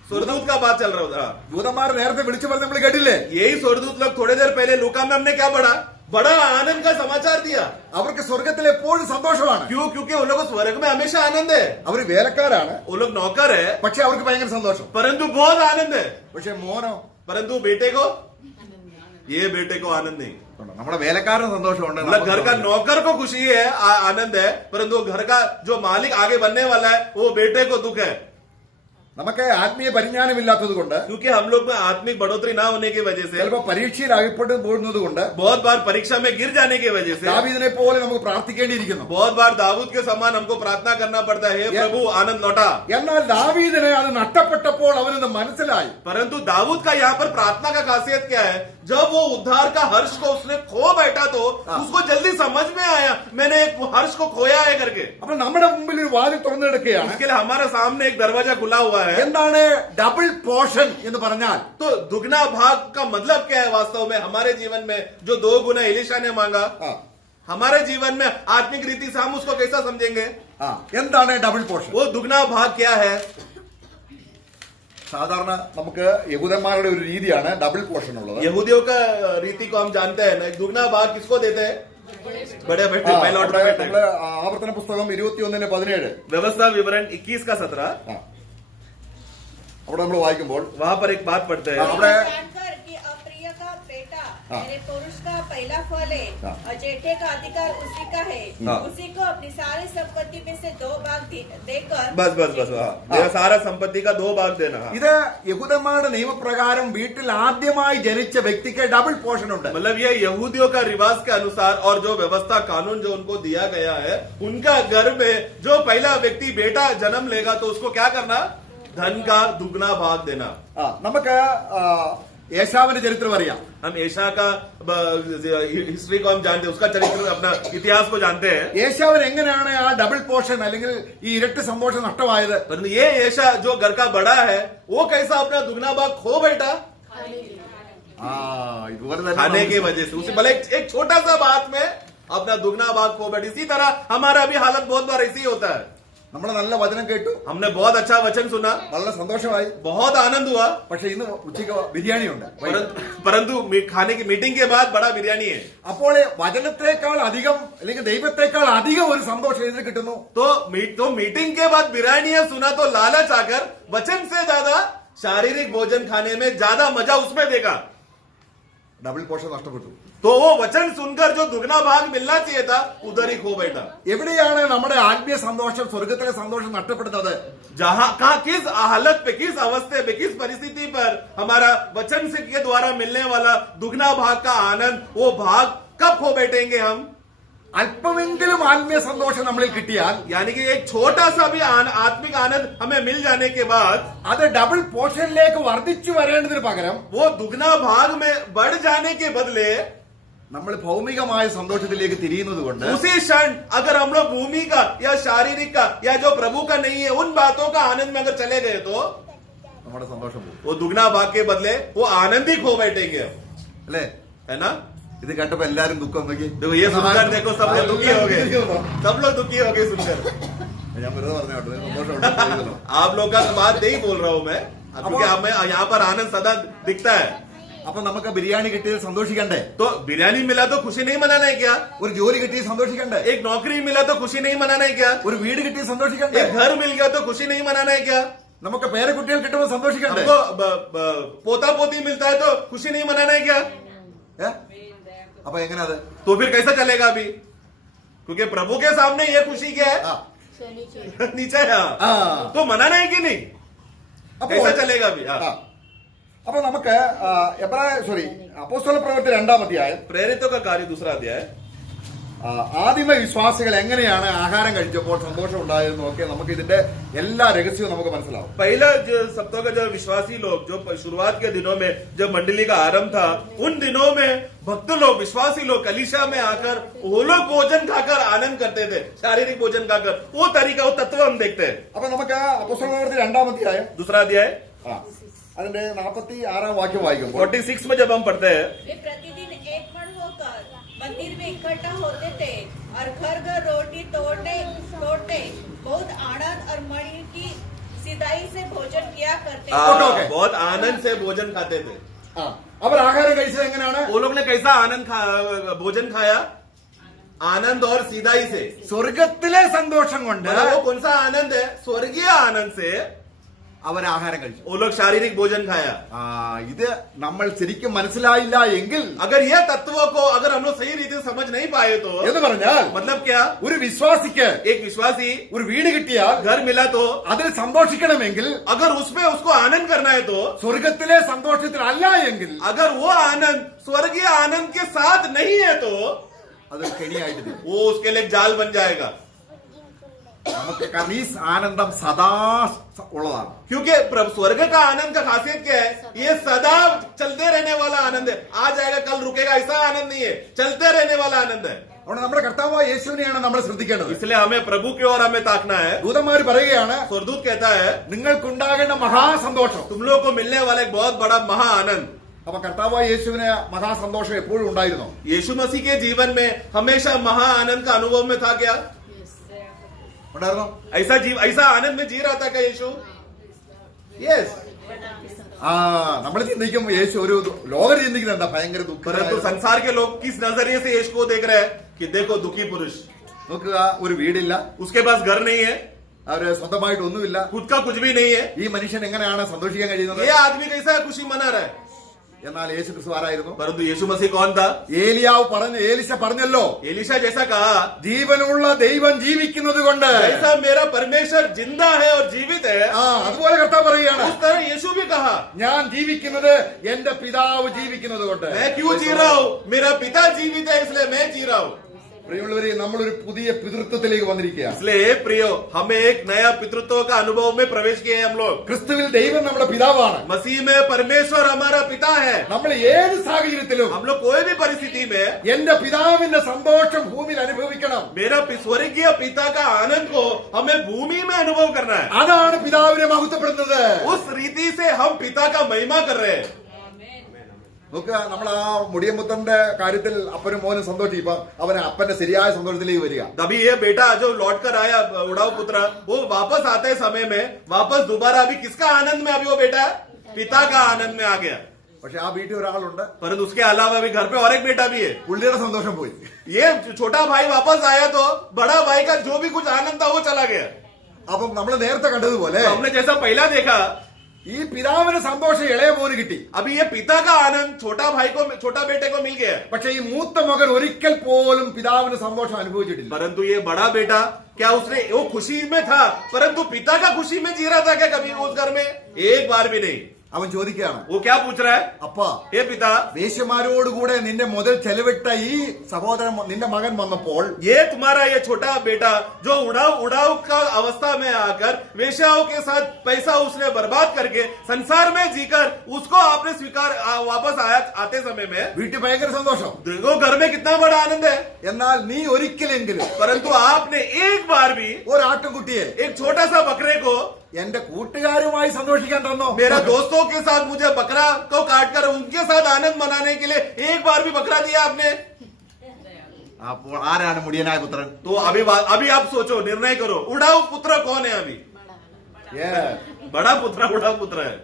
स्वर्गदूत का बात चल रहा था. ദൂതന്മാർ നേരത്തെ വിളിച്ചു പറഞ്ഞ് നമ്മൾ കേട്ടില്ലേ? यही स्वर्गदूत लोग थोड़ी देर पहले लूका में हमने क्या पढ़ा, बड़ा आनंद का समाचार दिया. അവർക്ക് സ്വർഗത്തിൽ എപ്പോഴും സന്തോഷമാണ്. क्यों? क्योंकि उन लोगों को स्वर्ग में हमेशा आनंद है. അവര് വേലക്കാരാണ്, वो लोग नौकर है പക്ഷെ അവർക്ക് ഭയങ്കര സന്തോഷം. परंतु बहुत आनंद है. പക്ഷെ മോനോ, परंतु बेटे को, ये बेटे को आनंद नहीं. നമ്മുടെ വേലക്കാരന് സന്തോഷമുണ്ട്. मतलब घर का नौकर को खुशी है, आनंद है, परंतु घर का जो मालिक आगे बनने वाला है वो बेटे को दुख है. നമുക്ക് ആത്മീയ പരിജ്ഞാനമില്ലാത്തത് കൊണ്ട്, क्योंकि हम लोग में आत्मिक बढ़ोतरी ना होने की वजह से, ചിലപ്പോൾ പരീക്ഷയിൽ അകപ്പെട്ടു പോകുന്നത് കൊണ്ട്, बहुत बार परीक्षा में गिर जाने की वजह से, ദാവീദിനെ പോലെ നമുക്ക് പ്രാർത്ഥിക്കേണ്ടിയിരിക്കുന്നു. बहुत बार दाऊद के समान हमको प्रार्थना करना पड़ता है, हे प्रभु आनंद लौटा. എന്നാൽ ദാവീദിനെ അത് നഷ്ടപ്പെട്ടപ്പോൾ അവനത് മനസ്സിലായി. परंतु दाऊद का यहाँ पर प्रार्थना का खासियत क्या है, जब वो उद्धार का हर्ष को उसने खो बैठा तो उसको जल्दी समझ में आया मैंने एक हर्ष को खोया है करके. അപ്പൊ നമ്മുടെ മുമ്പിൽ ഒരു വാതിൽ തുറന്നു കിടക്കുകയാണ്. इसके लिए हमारे सामने एक दरवाजा खुला हुआ है. എന്താണ് ഡബിൾ പോർഷൻ എന്ന് പറഞ്ഞാൽ? तो दुगना भाग का मतलब क्या है वास्तव में हमारे जीवन में? जो 2 गुना एलिशा ने मांगा, हमारे जीवन में आत्मिक रीति से हम उसको कैसा समझेंगे? എന്താണ് ഡബിൾ പോർഷൻ? वो दुगना भाग क्या है? സാധാരണ നമുക്ക് യഹൂദന്മാരുടെ ഒരു രീതിയാണ് ഡബിൾ പോർഷൻ ഉള്ളത്. यहूदियों का रीति को हम जानते हैं ना, दुगना भाग किसको देते हैं? बड़े बेटे, पहला ऑर्डर बेटे. നമ്മള് ആവർത്തന പുസ്തകം 21:17 व्यवस्था विवरण 21 का 17 അവിടെ നമ്മൾ വായിക്കുമ്പോൾ वहां पर एक बात पढ़ते हैं. આપણે जानकर कि अप्रिय का बेटा मेरे पुरुष का पहला फल है और जेठे का अधिकार उसी का है, उसी को अपनी सारी संपत्ति में से 2 भाग देकर बस मेरा सारा संपत्ति का 2 भाग देना. ഇത് യഹൂദന്മാരുടെ നിയമപ്രകാരം വീട്ടിൽ ആദ്യമായി ജനിച്ച വ്യക്തിക്ക് ഡബിൾ പോർഷൻ ഉണ്ട്. मतलब ये यहूदियों का रिवाज के अनुसार और जो व्यवस्था कानून जो उनको दिया गया है, उनका घर में जो पहला व्यक्ति बेटा जन्म लेगा तो उसको क्या करना? धन का दुगना भाग देना. നമുക്ക് യേശാവിന്റെ ചരിത്രം അറിയാം. हम एशा का हिस्ट्री को हम जानते हैं, उसका चरित्र अपना इतिहास को जानते हैं. യേശാവിന് എങ്ങനെയാണ് ആ ഡബിൾ പോർഷൻ അല്ലെങ്കിൽ ഈ ഇരട്ടി സന്തോഷം നഷ്ടമായത്? परंतु ये एशा जो घर का बड़ा है वो कैसा अपना दुगना भाग खो बैठा? ഇതുപോലെ खाने തന്നെ की वजह से. उसे भले एक छोटा सा बात में अपना दुगना भाग खो बैठे. इसी तरह हमारा भी हालत बहुत बार ऐसे ही होता है. നമ്മൾ നല്ല വചനം കേട്ടു, हमने बहुत अच्छा वचन सुना, വളരെ സന്തോഷമായി, बहुत आनंद हुआ, പക്ഷെ ഇന്ന് ഉച്ചയ്ക്ക് ബിരിയാണി ഉണ്ട്. परंतु खाने की मीटिंग के बाद बड़ा बिरयानी है. അപ്പോൾ വചനത്തെക്കാൾ അധികം അല്ലെങ്കിൽ ദൈവത്തെക്കാൾ അധികം ഒരു സന്തോഷം ഇതിന് കിട്ടുന്നു. तो मीटिंग के बाद बिरयानी है सुना तो लालच आकर वचन से ज्यादा शारीरिक भोजन खाने में ज्यादा मजा उसमें देखा. ഡബിൾ പോർഷൻ നഷ്ടപ്പെട്ടു. तो वो वचन सुनकर जो दुगना भाग मिलना चाहिए था उधर ही खो बैठा. എവിടെയാണ് നമ്മുടെ ആത്മീയ സന്തോഷം, സ്വർഗത്തിലെ സന്തോഷം നഷ്ടപ്പെടുന്നത്? जहां कहा किस हालत पे, किस अवस्थे पे, किस परिस्थिति पर हमारा वचन से के द्वारा मिलने वाला दुगना भाग का आनंद, वो भाग कब खो बैठेंगे हम? അല്പമെങ്കിലും ആത്മീയ സന്തോഷം നമ്മളിൽ കിട്ടിയാൽ, यानी कि एक छोटा सा भी आत्मिक आनंद हमें मिल जाने के बाद അത് ഡബിൾ പോർഷനിലേക്ക് വർദ്ധിച്ചു വരേണ്ടതിന് പകരം वो दुगना भाग में बढ़ जाने के बदले നമ്മൾ ഭൗമികമായ സന്തോഷത്തിലേക്ക് തിരിയുന്നത് കൊണ്ട് उसी क्षण अगर हम लोग भूमि का या शारीरिक का या जो प्रभु का नहीं है उन बातों का आनंद में अगर चले गए तो നമ്മുടെ സന്തോഷം പോകും. वो दुगना भाग के बदले वो आनंद ही खो बैठेंगे. അല്ലേ? है ना? ഇത് കേട്ടപ്പോ എല്ലാരും ദുഃഖം നോക്കി. देखो ये सुनकर देखो सब लोग दुखी हो गए, सब लोग दुखी हो गए सुनकर. ഞാൻ വെറുതെ പറഞ്ഞു കേട്ടോ, സന്തോഷം ഉണ്ട്. आप लोग का बात नहीं बोल रहा हूं मैं. क्योंकि हमें यहाँ पर आनंद सदा दिखता है। അപ്പൊ നമുക്ക് ബിരിയാണി കിട്ടിയത് സന്തോഷിക്കണ്ടേ? तो बिरयानी मिला तो खुशी नहीं मनाना है क्या? ഒരു ജോലി കിട്ടിയത് സന്തോഷിക്കണ്ടേ? एक नौकरी मिला तो खुशी नहीं मनाना है क्या? ഒരു വീട് കിട്ടിയത് സന്തോഷിക്കണ്ടേ? एक घर मिल गया तो खुशी नहीं मनाना है क्या? നമുക്ക് പേരക്കുട്ടികൾ കിട്ടുമ്പോൾ സന്തോഷിക്കണ്ടേ? हमको पोता पोती मिलता है तो खुशी नहीं मनाना है क्या? ഏ? അപ്പൊ എങ്ങനെ അത്? तो फिर कैसा चलेगा अभी? क्योंकि प्रभु के सामने ये खुशी क्या है? ആ. नीचे है। हाँ। तो मनाना है कि नहीं? അപ്പോൾ कैसा चलेगा अभी? ആ. അപ്പൊ നമുക്ക് അപ്പോസ്തല പ്രവൃത്തി 2-ാം അധ്യായം प्रेरितों का कार्य दूसरा अध्याय है। ആദിമ വിശ്വാസികൾ എങ്ങനെയാണ് ആഹാരം കഴിച്ചപ്പോൾ സന്തോഷം ഉണ്ടായതെന്ന് ഒക്കെ നമുക്ക് ഇതിന്റെ എല്ലാ രഹസ്യവും നമുക്ക് മനസ്സിലാവും. पहला जो सप्ताह का जो विश्वासी लोग जो शुरुआत के दिनों में जब मंडली का आरंभ था, उन दिनों में भक्त लोग विश्वासी लोग कलीसिया में आकर वो लोग भोजन खाकर आनंद करते थे, शारीरिक भोजन खाकर। वो तरीका वो तत्व हम देखते हैं। അപ്പൊ നമുക്ക് അപ്പോസ്തല പ്രവൃത്തി 2-ാം അധ്യായം दूसरा अध्याय അതിന്റെ 46-ാം വാക്യം വായിക്കുമ്പോൾ 46 में जब हम पढ़ते हैं, वे प्रतिदिन एक मन होकर मंदिर में इकट्ठा होते थे और घर घर रोटी तोड़ते बहुत आनंद और मन की सिदाई से भोजन किया करते ओके। बहुत आनंद से भोजन खाते थे। ആ, അവർ ആഹാരം കഴിച്ചത് എങ്ങനെയാണ്? वो लोग ने कैसा भोजन खाया? आनंद और सीधाई से। സ്വർഗത്തിലെ സന്തോഷം കൊണ്ട് मतलब वो कौन सा आनंद है? स्वर्गीय आनंद से അവർ ആഹാരം കഴിച്ചു. वो लोग शारीरिक भोजन खाया। ഇത് നമ്മൾ ശരിക്കും മനസ്സിലായില്ല എങ്കിൽ अगर यह तत्वों को अगर हम लोग सही रीति से समझ नहीं पाए तो എന്ന് പറഞ്ഞാൽ मतलब क्या? ഒരു വിശ്വാസിക്ക് एक विश्वासी ഒരു വീട് കിട്ടിയാൽ घर मिला तो അതിൽ സന്തോഷിക്കണമെങ്കിൽ अगर उसमें उसको आनंद करना है तो സ്വർഗത്തിലെ സന്തോഷത്തിൽ അല്ല എങ്കിൽ अगर वो आनंद स्वर्गीय आनंद के साथ नहीं है तो അത് കെണിയായിട്ട് തീരും. वो उसके लिए जाल बन जाएगा। നമുക്ക് കാരണം ഈ ആനന്ദം സദാ ഉള്ളതാണ്. क्योंकि स्वर्ग का आनंद का खासियत क्या है? ये सदा चलते रहने वाला आनंद है। आज आएगा कल रुकेगा ऐसा आनंद नहीं है, चलते रहने वाला आनंद है। അതുകൊണ്ട് നമ്മുടെ കർത്താവായ യേശുവിനെയാണ് നമ്മൾ ശ്രദ്ധിക്കേണ്ടത്. इसलिए हमें प्रभु की ओर हमें ताकना है। ദൂതന്മാര് പറയുകയാണ്, स्वर्गदूत कहता है നിങ്ങൾക്കുണ്ടാകേണ്ട മഹാസന്തോഷം. तुम लोगों को मिलने वाला एक बहुत बड़ा महा आनंद। അപ്പൊ കർത്താവായ യേശുവിന് മഹാസന്തോഷം എപ്പോഴും ഉണ്ടായിരുന്നു. यीशु मसीह के जीवन में हमेशा महा आनंद का अनुभव में था क्या? ഉണ്ടായിരുന്നോ? ऐसा आनंद में जी रहा था क्या यीशु? यस। നമ്മൾ ചിന്തിക്കും യേശു ഒരു ലോകം ചിന്തിക്കുന്നത് എന്താ ഭയങ്കര परंतु ദുഃഖം. संसार के लोग किस नजरिए से यीशु को देख रहे हैं कि देखो दुखी पुरुष, നോക്കുക, ഒരു വീടില്ല, उसके पास घर नहीं है, അവര് സ്വന്തമായിട്ട് ഒന്നുമില്ല. खुद का कुछ भी नहीं है। ഈ മനുഷ്യൻ എങ്ങനെയാണ് സന്തോഷിക്കാൻ കഴിയുന്നത്? ये आदमी कैसा खुशी मना रहा है? എന്നാൽ യേശു ക്രിസ്തു ആരായിരുന്നു? परंतु यीशु मसीह कौन था? ഏലിശ പറഞ്ഞല്ലോ, एलिशा जैसा कहा, ജീവനുള്ള ദൈവം ജീവിക്കുന്നത് കൊണ്ട്. जैसा मेरा परमेश्वर जिंदा है और जीवित है, അതുപോലെ കർത്താവ് പറയുകയാണ്, उस तरह यीशु भी कहा, ഞാൻ ജീവിക്കുന്നത് എന്റെ പിതാവ് ജീവിക്കുന്നത് കൊണ്ട്. मैं क्यों जी रहा हूँ? मेरा पिता जीवित है इसलिए मैं जी रहा हूँ। പ്രിയമുള്ളവരെ, നമ്മളൊരു പുതിയ പിതൃത്വത്തിലേക്ക് വന്നിരിക്കുകയാണ്. इसलिए प्रियो, हमें एक नया पितृत्व का अनुभव में प्रवेश किए हम लोग। ക്രിസ്തുവിൽ ദൈവം നമ്മുടെ പിതാവാണ്. मसीह में परमेश्वर हमारा पिता है। നമ്മൾ ഏത് സാഹചര്യത്തിലും हम लोग कोई भी परिस्थिति में എന്റെ പിതാവിന്റെ സന്തോഷം ഭൂമിയിൽ അനുഭവിക്കണം. मेरा स्वर्गीय पिता का आनंद को हमें भूमि में अनुभव करना है। അതാണ് പിതാവിനെ മഹത്വപ്പെടുന്നത്. उस रीति से हम पिता का महिमा कर रहे हैं। നോക്കുക, നമ്മൾ ആ മുടിയമുത്തന്റെ കാര്യത്തിൽ അപ്പനും മോനും സന്തോഷിക്കും. ഇപ്പൊ അവന് അപ്പന്റെ ശരിയായ സന്തോഷത്തിലേക്ക് വരിക. तभी ये बेटा जो लौट कर आया उड़ाऊ पुत्र, वो वापस आते समय में वापस दोबारा अभी किसका आनंद में अभी वो बेटा पिता का आनंद में आ गया। പക്ഷെ ആ വീട്ടിൽ ഒരാളുണ്ട്, परंतु उसके अलावा अभी घर पे और एक बेटा भी है। പുള്ളിയുടെ സന്തോഷം പോയി. ये छोटा भाई वापस आया तो बड़ा भाई का जो भी कुछ आनंद था वो चला गया। അപ്പം നമ്മൾ നേരത്തെ കണ്ടതുപോലെ तो हमने जैसा पहला देखा, ഈ പിതാവിന് സന്തോഷം ഇളയ മോന് കിട്ടി. अभी ये पिता का आनंद छोटा बेटे को मिल गया। പക്ഷെ ഈ മൂത്ത മകൻ ഒരിക്കൽ പോലും പിതാവിന് സന്തോഷം അനുഭവിച്ചിട്ടില്ല. परंतु ये बड़ा बेटा क्या उसने वो खुशी में था, परंतु पिता का खुशी में जी रहा था क्या कभी उस घर में? एक बार भी नहीं। അവൻ ചോദിക്കുകയാണ്, वो क्या पूछ रहा है? അപ്പാ, हे पिता, വേശ്യമാരോടുകൂടെ നിന്റെ മുതൽ ചെലവിട്ട ഈ സഹോദരൻ നിന്റെ മകൻ വന്നപ്പോൾ ये तुम्हारा ये छोटा बेटा जो उड़ाऊ का अवस्था में आकर वेश्याओं के साथ पैसा उसने बर्बाद करके संसार में जीकर उसको आपने स्वीकार वापस आते समय में വീട്ടിൽ ഭയങ്കര സന്തോഷം. देखो घर में कितना बड़ा आनंद है। എന്നാൽ നീ ഒരിക്കലെങ്കിലും परंतु आपने एक बार भी ഒരാട്ടുകുട്ടിയെ एक छोटा सा बकरे को എന്റെ കൂട്ടുകാരുമായി സന്തോഷിക്കാൻ തന്നോ? मेरा दोस्तों के साथ मुझे बकरा को काटकर उनके साथ आनंद मनाने के लिए एक बार भी बकरा दिया आपने? അപ്പോൾ ആരാണ് മുടിയനായ പുത്രൻ? तो अभी आप सोचो, निर्णय करो, उड़ाऊ पुत्र कौन है? अभी Yes. बड़ा पुत्र उड़ाऊ पुत्र है।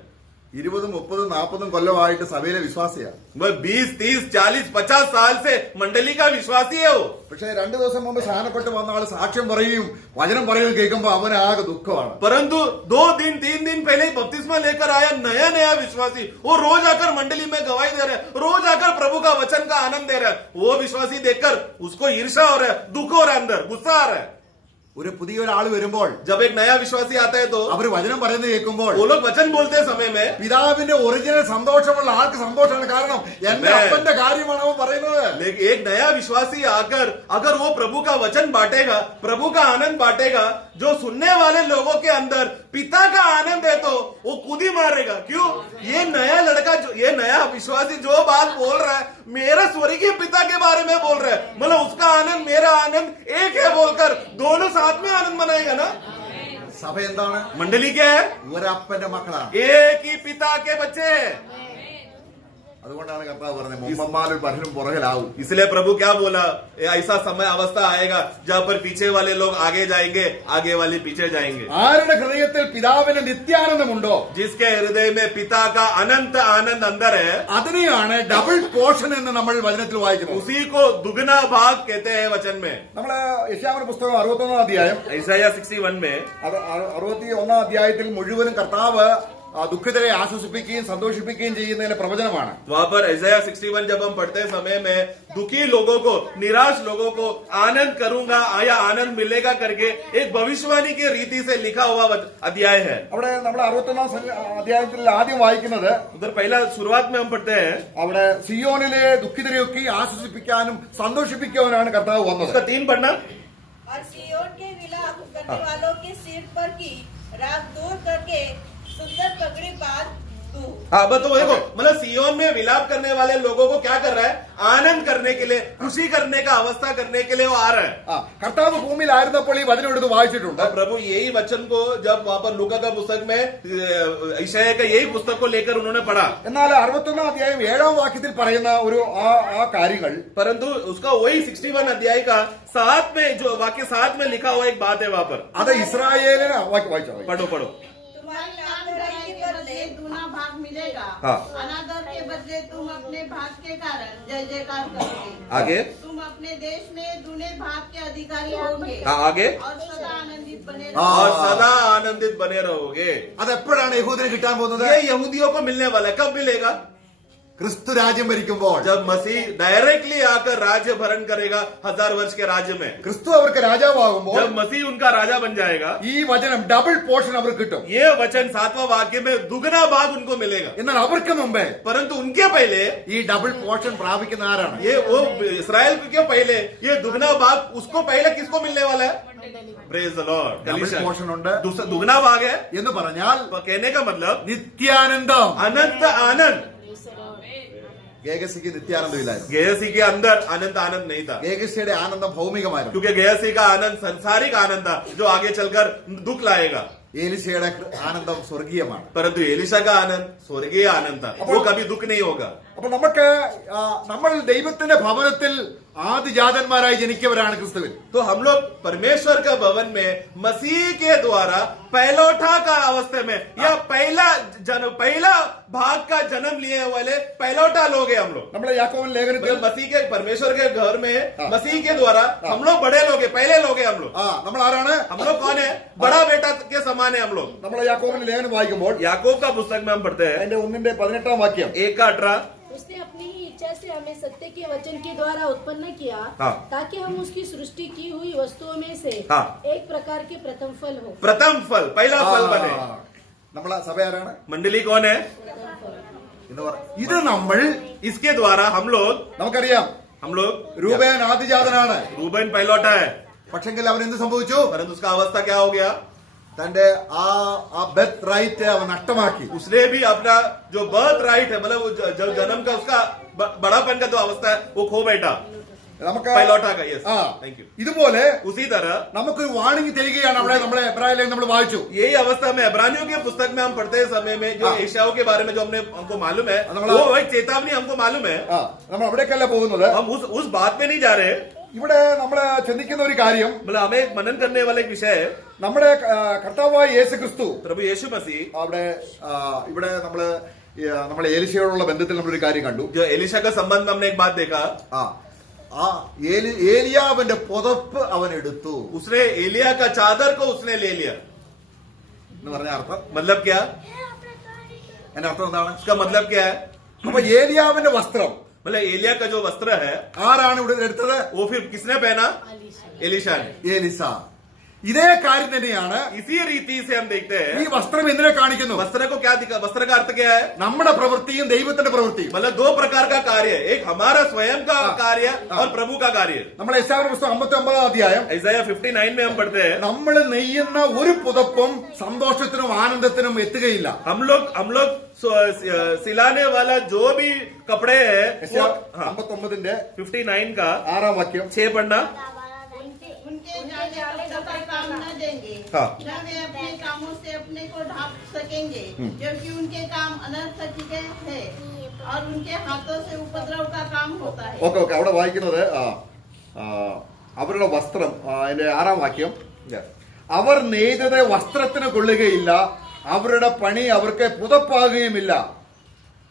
20, 30, 40 കൊല്ലമായിട്ട് സഭയിലെ വിശ്വാസിയാ. वह 20, 30, 40, 50 साल से मंडली का विश्वासी है वो. പക്ഷെ 2 ദിവസം മുമ്പ് സ്നാനപ്പെട്ട് വന്ന ആള് സാക്ഷ്യം പറയുകയും വചനം പറയുകയും കേൾക്കുമ്പോ അവന് ആകെ ദുഃഖമാണ്. परंतु 2 दिन 3 दिन पहले ही बपतिस्मा लेकर आया नया विश्वासी, वो रोज आकर मंडली में गवाही दे रहा है, रोज आकर प्रभु का वचन का आनंद दे रहा है. वो विश्वासी देखकर उसको ईर्ष्या हो रहा है, दुख हो रहा है, अंदर गुस्सा आ रहा है. ഒരു പുതിയൊരാള് വരുമ്പോൾ जब एक नया विश्वासी आता है तो അവര് വചനം പറയുന്നത് കേൾക്കുമ്പോൾ वो लोग वचन बोलते समय में പിതാവിന്റെ ഒറിജിനൽ സന്തോഷമുള്ള ആൾക്ക് സന്തോഷമാണ്. കാരണം എന്റെ അപ്പന്റെ കാര്യമാണ് അവൻ പറയുന്നത്. लेकिन एक नया विश्वासी आकर अगर वो प्रभु का वचन बांटेगा, प्रभु का आनंद बांटेगा, जो सुनने वाले लोगों के अंदर पिता का आनंद है तो वो खुद ही मारेगा. क्यों? ये नया लड़का, ये नया विश्वासी जो बात बोल रहा है मेरा स्वर्गीय पिता के बारे में बोल रहा है, मतलब उसका आनंद मेरा आनंद एक है बोलकर दोनों साथ में आनंद मनाएगा ना. സഭ എന്താണ്? मंडली क्या है? ഒരപ്പന്റെ മക്കളാണ്. एक ही पिता के बच्चे हैं. അതുകൊണ്ടാണ് കർത്താവ് പറഞ്ഞത് മുമ്പന്മാരും പലരും പുറകിലാവും. इसलिए प्रभु क्या बोला, ऐसा समय अवस्था आएगा जहाँ पर पीछे वाले लोग आगे जाएंगे, आगे वाले पीछे जाएंगे. ആരുടെ ഹൃദയത്തിൽ പിതാവിന് നിത്യാനന്ദമുണ്ടോ जिसके हृदय में पिता का अनंत आनंद अंदर है, അതിനെയാണ് ഡബിൾ പോർഷൻ എന്ന് നമ്മൾ വചനത്തിൽ വായിക്കുന്നത്. उसी को दुगना भाग कहते हैं वचन में. നമ്മള് യശയ്യാവിന്റെ പുസ്തകം 61 അധ്യായം, ईसाया 61 में 61 അധ്യായത്തിൽ മുഴുവനും കർത്താവ് ദുഃഖിതരെ ആശ്വസിപ്പിക്കുകയും സന്തോഷിപ്പിക്കുകയും ചെയ്യുന്നതിന്റെ പ്രവചനമാണ്. वहाँ पर ईसाया 61 जब हम पढ़ते समय में दुखी लोगों को, निराश लोगों को आनंद करूंगा या आनंद मिलेगा करके एक भविष्यवाणी की रीति से लिखा हुआ अध्याय है. അവിടെ നമ്മൾ 61 അധ്യായത്തിൽ ആദ്യം വായിക്കുന്നത് उधर पहला शुरुआत में हम पढ़ते हैं, അവിടെ സിയോനിലെ ദുഃഖിതരെയൊക്കെ ആശ്വസിപ്പിക്കാനും സന്തോഷിപ്പിക്കാനാണ് കർത്താവ് വന്നത്. उसका 3 पढ़ना. और सियोन के विलाप करने वालों के सिर पर की राख दूर करके सुंदर पगड़ी बांध दूं. हाँ बस तो देखो, मतलब सियोन में विलाप करने वाले लोगों को क्या कर रहा है, आनंद करने के लिए, खुशी करने का अवस्था करने के लिए वो आ रहा है. കർത്താവ് ഭൂമിയിലായിരുന്നപ്പോൾ ഈ വചനം എടുത്ത് വായിച്ചിട്ടുണ്ട്. और प्रभु यही वचन को जब वहां पर लूका का पुस्तक में ईशाया का यही पुस्तक को लेकर उन्होंने पढ़ा, എന്നാൽ 61 അധ്യായം 7 വാക്യത്തിൽ പറയുന്ന ഒരു ആ കാര്യങ്ങൾ, परंतु उसका वही 61 अध्याय का 7 में जो वाक्य 7 में लिखा हुआ एक बात है वहां पर. അത് ഇസ്രായേലിന് വായിച്ചോ. पढ़ो पढ़ो. तुम्हारी नामधराई के बदले दूना भाग मिलेगा. हाँ. अनादर के बदले तुम अपने भाग के कारण जय जयकार करोगे. आगे. तुम अपने देश में दूने भाग के अधिकारी होंगे. हाँ आगे. और सदा आनंदित बने हाँ. रहोगे. और सदा आनंदित बने रहोगे. അതെപ്പോഴാണ് യഹൂദന് കിട്ടാൻ പോകുന്നത്? ये यहूदियों को मिलने वाला है. कब मिलेगा? ക്രിസ്തു രാജ്യം ഭരിക്കുമ്പോൾ, जब मसीह डायरेक्टली आकर राज्य भरण करेगा 1000 वर्ष के राज्य में. ക്രിസ്തു അവർക്ക് രാജാവാകുമ്പോൾ जब मसीह उनका राजा बन जाएगा, ഈ വചനം ഡബിൾ പോർഷൻ അവർക്ക് കിട്ടും. ये वचन 7वां वाक्य में दुगना भाग उनको मिलेगा. എന്നാൽ അവർക്ക് മുമ്പേ परंतु उनके पहले ഈ ഡബിൾ പോർഷൻ പ്രാപിക്കുന്ന ആരാണ്? ये वो इसराइल के पहले ये दुगना भाग उसको पहले किसको मिलने वाला है? Praise the Lord. Double portion ഉണ്ട് दुगना भाग है എന്ന് പറഞ്ഞാൽ कहने का मतलब നിത്യാനന്ദം. अनंत आनंद. ഗേഹസിക്ക് നിത്യാനന്ദമില്ലായിരുന്നു. गयसी के अंदर अनंत आनंद नहीं था, ഗേഹസിയുടെ ആനന്ദം ഭൗമികമായിരുന്നു. क्योंकि गयसी का आनंद संसारिक आनंद था जो आगे चलकर दुख लाएगा. ഏലിശയുടെ ആനന്ദം സ്വർഗീയമാണ്. परंतु एलिशा का आनंद स्वर्गीय आनंद था, वो कभी दुख नहीं होगा. അപ്പൊ നമ്മൾ ദൈവത്തിന്റെ ഭവനത്തിൽ ആദിജാതന്മാരായി ജനിക്കവരാണ് ക്രിസ്തുവിൽ. तो हम लोग परमेश्वर का भवन में मसीह के द्वारा पहलौठा का अवस्था में या पहला भाग का जन्म लिए वाले पहलौठा लोग हैं हम लोग. നമ്മളെ യാക്കോബിന്റെ ലേഖനത്തിൽ मसीह के परमेश्वर के घर में मसीह के द्वारा हम लोग बड़े लोग हैं, पहले लोग हैं हम लोग. നമ്മൾ ആരാണ്? हम लोग कौन है? बड़ा बेटा के समान है हम लोग. നമ്മളെ യാക്കോബിന്റെ ലേഖനം വായിക്കുമ്പോൾ याकूब का पुस्तक में हम पढ़ते हैं അതിന്റെ 1:18 വാക്യം, 1:18. उसने अपनी ही इच्छा से हमें सत्य के वचन के द्वारा उत्पन्न किया, हाँ. ताकि हम उसकी सृष्टि की हुई वस्तुओं में से हाँ. एक प्रकार के प्रथम फल हो. प्रथम फल, पहला फल बने. നമ്മളെ സഭ ആരാണ് मंडली कौन है? എന്ന് പറ. ഇത് നമ്മൾ इसके द्वारा हम लोग നമുക്കറിയാം രൂബേൻ ആദിജാതനാണ്. रूबेन पहलौठा है, പക്ഷെങ്കിൽ അവൻ എന്ത് സംഭവിച്ചു? परंतु उसका अवस्था क्या हो गया? തന്റെ ആ ബർത്ത് റൈറ്റ് അവൻ നഷ്ടമാക്കി. उसने भी अपना जो बर्थ राइट है, मतलब जो जन्म का उसका बड़ापन का जो अवस्था है वो खो बैठा. നമുക്ക് पहलौठा का, यस, ആ थैंक यू। ഇതുപോലെ उसी तरह നമുക്കൊരു വാണിംഗ് തരികയാണ് അവിടെ നമ്മളെ എബ്രാഹിം നമ്മൾ വായിച്ചു. यही अवस्था में इब्रानियों की पुस्तक में हम पढ़ते समय में जो हाँ। एशियाओं के बारे में जो हमको मालूम है, हमारा- वो एक चेतावनी हमको मालूम है। ആ നമ്മൾ അവിടേക്കല്ല പോകുന്നത്. हम उस बात में नहीं जा रहे। ഇവിടെ നമ്മൾ ചിന്തിക്കുന്ന ഒരു കാര്യം, मतलब हमें एक मनन करने वाला एक विषय है, നമ്മുടെ കർത്താവായ യേശു ക്രിസ്തു प्रभु यीशु मसीह അവിടെ ഇവിടെ നമ്മളെ ഏലിശയോടുള്ള ബന്ധത്തിൽ നമ്മളൊരു കാര്യം കണ്ടു. जो एलिशा का संबंध में हमने एक बात देखा, ആ ഏലിയാവിന്റെ പുതപ്പ് അവൻ എടുത്തു उसने एलिया का चादर को उसने ले लिया। എന്ന് പറഞ്ഞ അർത്ഥം, मतलब क्या? എന്റെ അർത്ഥം എന്താണ്? उसका मतलब क्या है? അപ്പൊ ഏലിയാവിന്റെ വസ്ത്രം मतलब एलिया का जो वस्त्र है ആരാണ് ഇവിടെ എടുത്തത്? वो फिर किसने पहना? एलिशा ने। ഏലിസ. ഇതേ കാര്യം തന്നെയാണ് इसी रीति से हम देखते ഈ हैं വസ്ത്രം എന്തിനെ കാണിക്കുന്നു? वस्त्र को क्या दिखा, वस्त्र का अर्थ क्या है? നമ്മുടെ പ്രവൃത്തിയും ദൈവത്തിന്റെ പ്രവൃത്തിയും. मतलब दो प्रकार का कार्य है, एक हमारा स्वयं का कार्य और प्रभु का कार्य। നമ്മൾ യശയ്യാവിന്റെ പുസ്തകം 59 അധ്യായം ഐസായ 59 में हम पढ़ते हैं, നമ്മൾ നെയ്യുന്ന ഒരു പുതപ്പും സന്തോഷത്തിനും ആനന്ദത്തിനും എത്തുകയില്ല. हम लोग सिलाने वाला जो भी कपड़े है वो, हाँ, 59 59 का 6 വാക്യം. 6 पढ़ना। उनके जाले कपड़े का काम न देंगे, हाँ। न वे अपने कामों से अपने को ढांप सकेंगे, क्योंकि उनके काम अनर्थक के हैं और उनके हाथों से उपद्रव का काम होता है। ഓക്കെ അവിടെ വായിക്കുന്നത് അവരുടെ വസ്ത്രം അതിന്റെ 6 വാക്യം. അവർ നെയ്തത് വസ്ത്രത്തിന് കൊള്ളുകയില്ല, അവരുടെ പണി അവർക്ക് പുതപ്പാകുകയുമില്ല.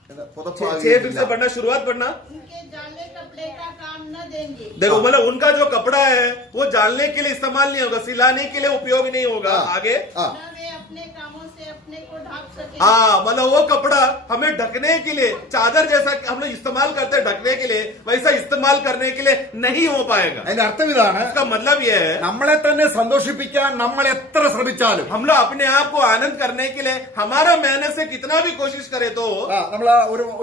എന്താ? 6 പുതപ്പാകുകയില്ല. फिर से पढ़ना, शुरुआत पढ़ना। उनके जाले कपड़े का काम न देंगे, देखो मतलब उनका जो कपड़ा है वो जालने के लिए इस्तेमाल नहीं होगा, सिलाने के लिए उपयोग नहीं होगा। हाँ। आगे, ആ न वे अपने कामों से अपने को ढांप सकेंगे। हाँ, मतलब वो कपड़ा हमें ढकने के लिए, चादर जैसा हम लोग इस्तेमाल करते हैं ढकने के लिए, वैसा इस्तेमाल करने के लिए नहीं हो पाएगा। അതിന്റെ അർത്ഥം ഇതാണ്, इसका मतलब यह है, നമ്മളെ തന്നെ സന്തോഷിപ്പിക്കാൻ നമ്മൾ എത്ര ശ്രമിച്ചാലും हम लोग अपने आप को आनंद करने के लिए हमारा मेहनत से कितना भी कोशिश करे तो, നമ്മൾ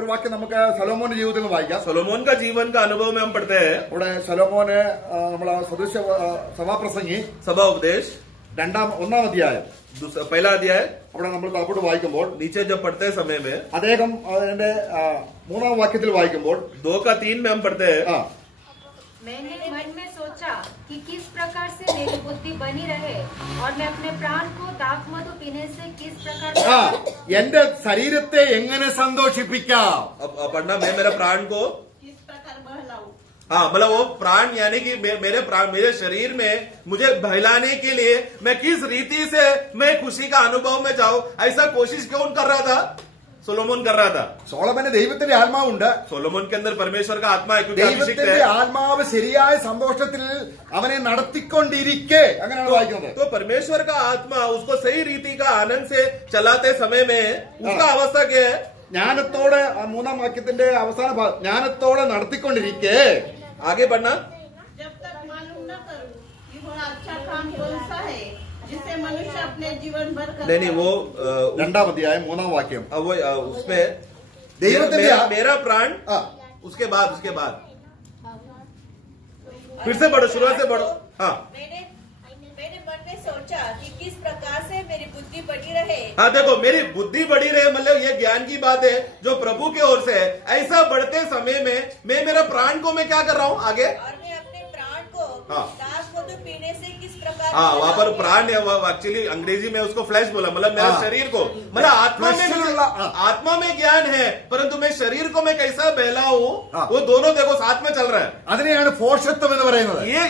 ഒരു വാക്യം നമുക്ക് സലോമോന്റെ ജീവിതത്തിൽ നിന്ന് വായിക്കാം. सोलोमोन का जीवन का अनुभव में हम पढ़ते हैं, ഇവിടെ സലോമോന് നമ്മളെ സദൃശ സഭാപ്രസംഗി सभा उपदेश 1 അധ്യായം पहला अध्याय, അവിടെ നമ്മൾ താഴോട്ട് വായിക്കുമ്പോൾ नीचे जब पढ़ते समय में അദ്ദേഹം അതിന്റെ 3 വാക്യത്തിൽ വായിക്കുമ്പോൾ 2 का 3 में हम पढ़ते हैं, ആ मैंने मन में सोचा कि किस प्रकार से मेरी बुद्धि बनी रहे और मैं अपने प्राण को दाख मधु पीने से किस प्रकार ആ എന്റെ ശരീരത്തെ എങ്ങനെ സന്തോഷിപ്പിക്കാം? अब पढ़ना, मैं मेरे प्राण को, किस प्रकार बहलाऊं? हाँ मतलब वो प्राण यानी कि मेरे प्राण, मेरे शरीर में मुझे बहलाने के लिए मैं किस रीति से मैं खुशी का अनुभव में जाऊं, ऐसा कोशिश कौन कर रहा था? सोलोमन कर रहा था। സോളമന് ദൈവത്തിന്റെ ആത്മാവുണ്ട്. सोलोमन के अंदर परमेश्वर का आत्मा है, क्योंकि अभिषिक्त ദൈവത്തിന്റെ है। ആത്മാവ് ശരിയായ സന്തോഷത്തിൽ അവനെ നടത്തിക്കൊണ്ടിരിക്കെ അങ്ങനെയാണ് വായിക്കുന്നത്. तो परमेश्वर का आत्मा उसको सही रीति का आनंद से चलाते समय में उसका अवस्था क्या है? ജ്ഞാനത്തോടെ 3 വാക്യത്തിന്റെ അവസാന ഭാഗം, ജ്ഞാനത്തോടെ നടത്തിക്കൊണ്ടിരിക്കെ आगे बढ़ना, जब तक मालूम न करूं कि वह अच्छा काम कौन सा है जिसे मनुष्य अपने जीवन भर करता नहीं है। वो 2 അധ്യായം 3 വാക്യം. वो उसमें ദൈവത്തിന്റെ मेरा प्राण, ആ उसके बाद फिर से बढ़ो, शुरुआत से बढ़ो। हाँ मैंने मन में सोचा कि किस प्रकार से मेरी बुद्धि बढ़ी रहे। हाँ, देखो मेरी बुद्धि बढ़ी रहे, मतलब ये ज्ञान की बात है जो प्रभु की ओर से है। ऐसा बढ़ते समय में मैं मेरा प्राण को मैं क्या कर रहा हूँ आगे, और मैं अपने प्राण को हाँ। दाख मधु पीने से किस प्रकार हाँ वहां पर बहलाऊंगी। प्राण है, एक्चुअली अंग्रेजी में उसको फ्लैश बोला, मतलब मेरा हाँ। शरीर को, मतलब आत्मा में हाँ। आत्मा में ज्ञान है, परंतु मैं शरीर को मैं कैसा बहलाऊं, हाँ। वो दोनों देखो साथ में चल रहा है। അതിനെയാണ് ഭോഷത്വം എന്ന് പറയുന്നത്. ये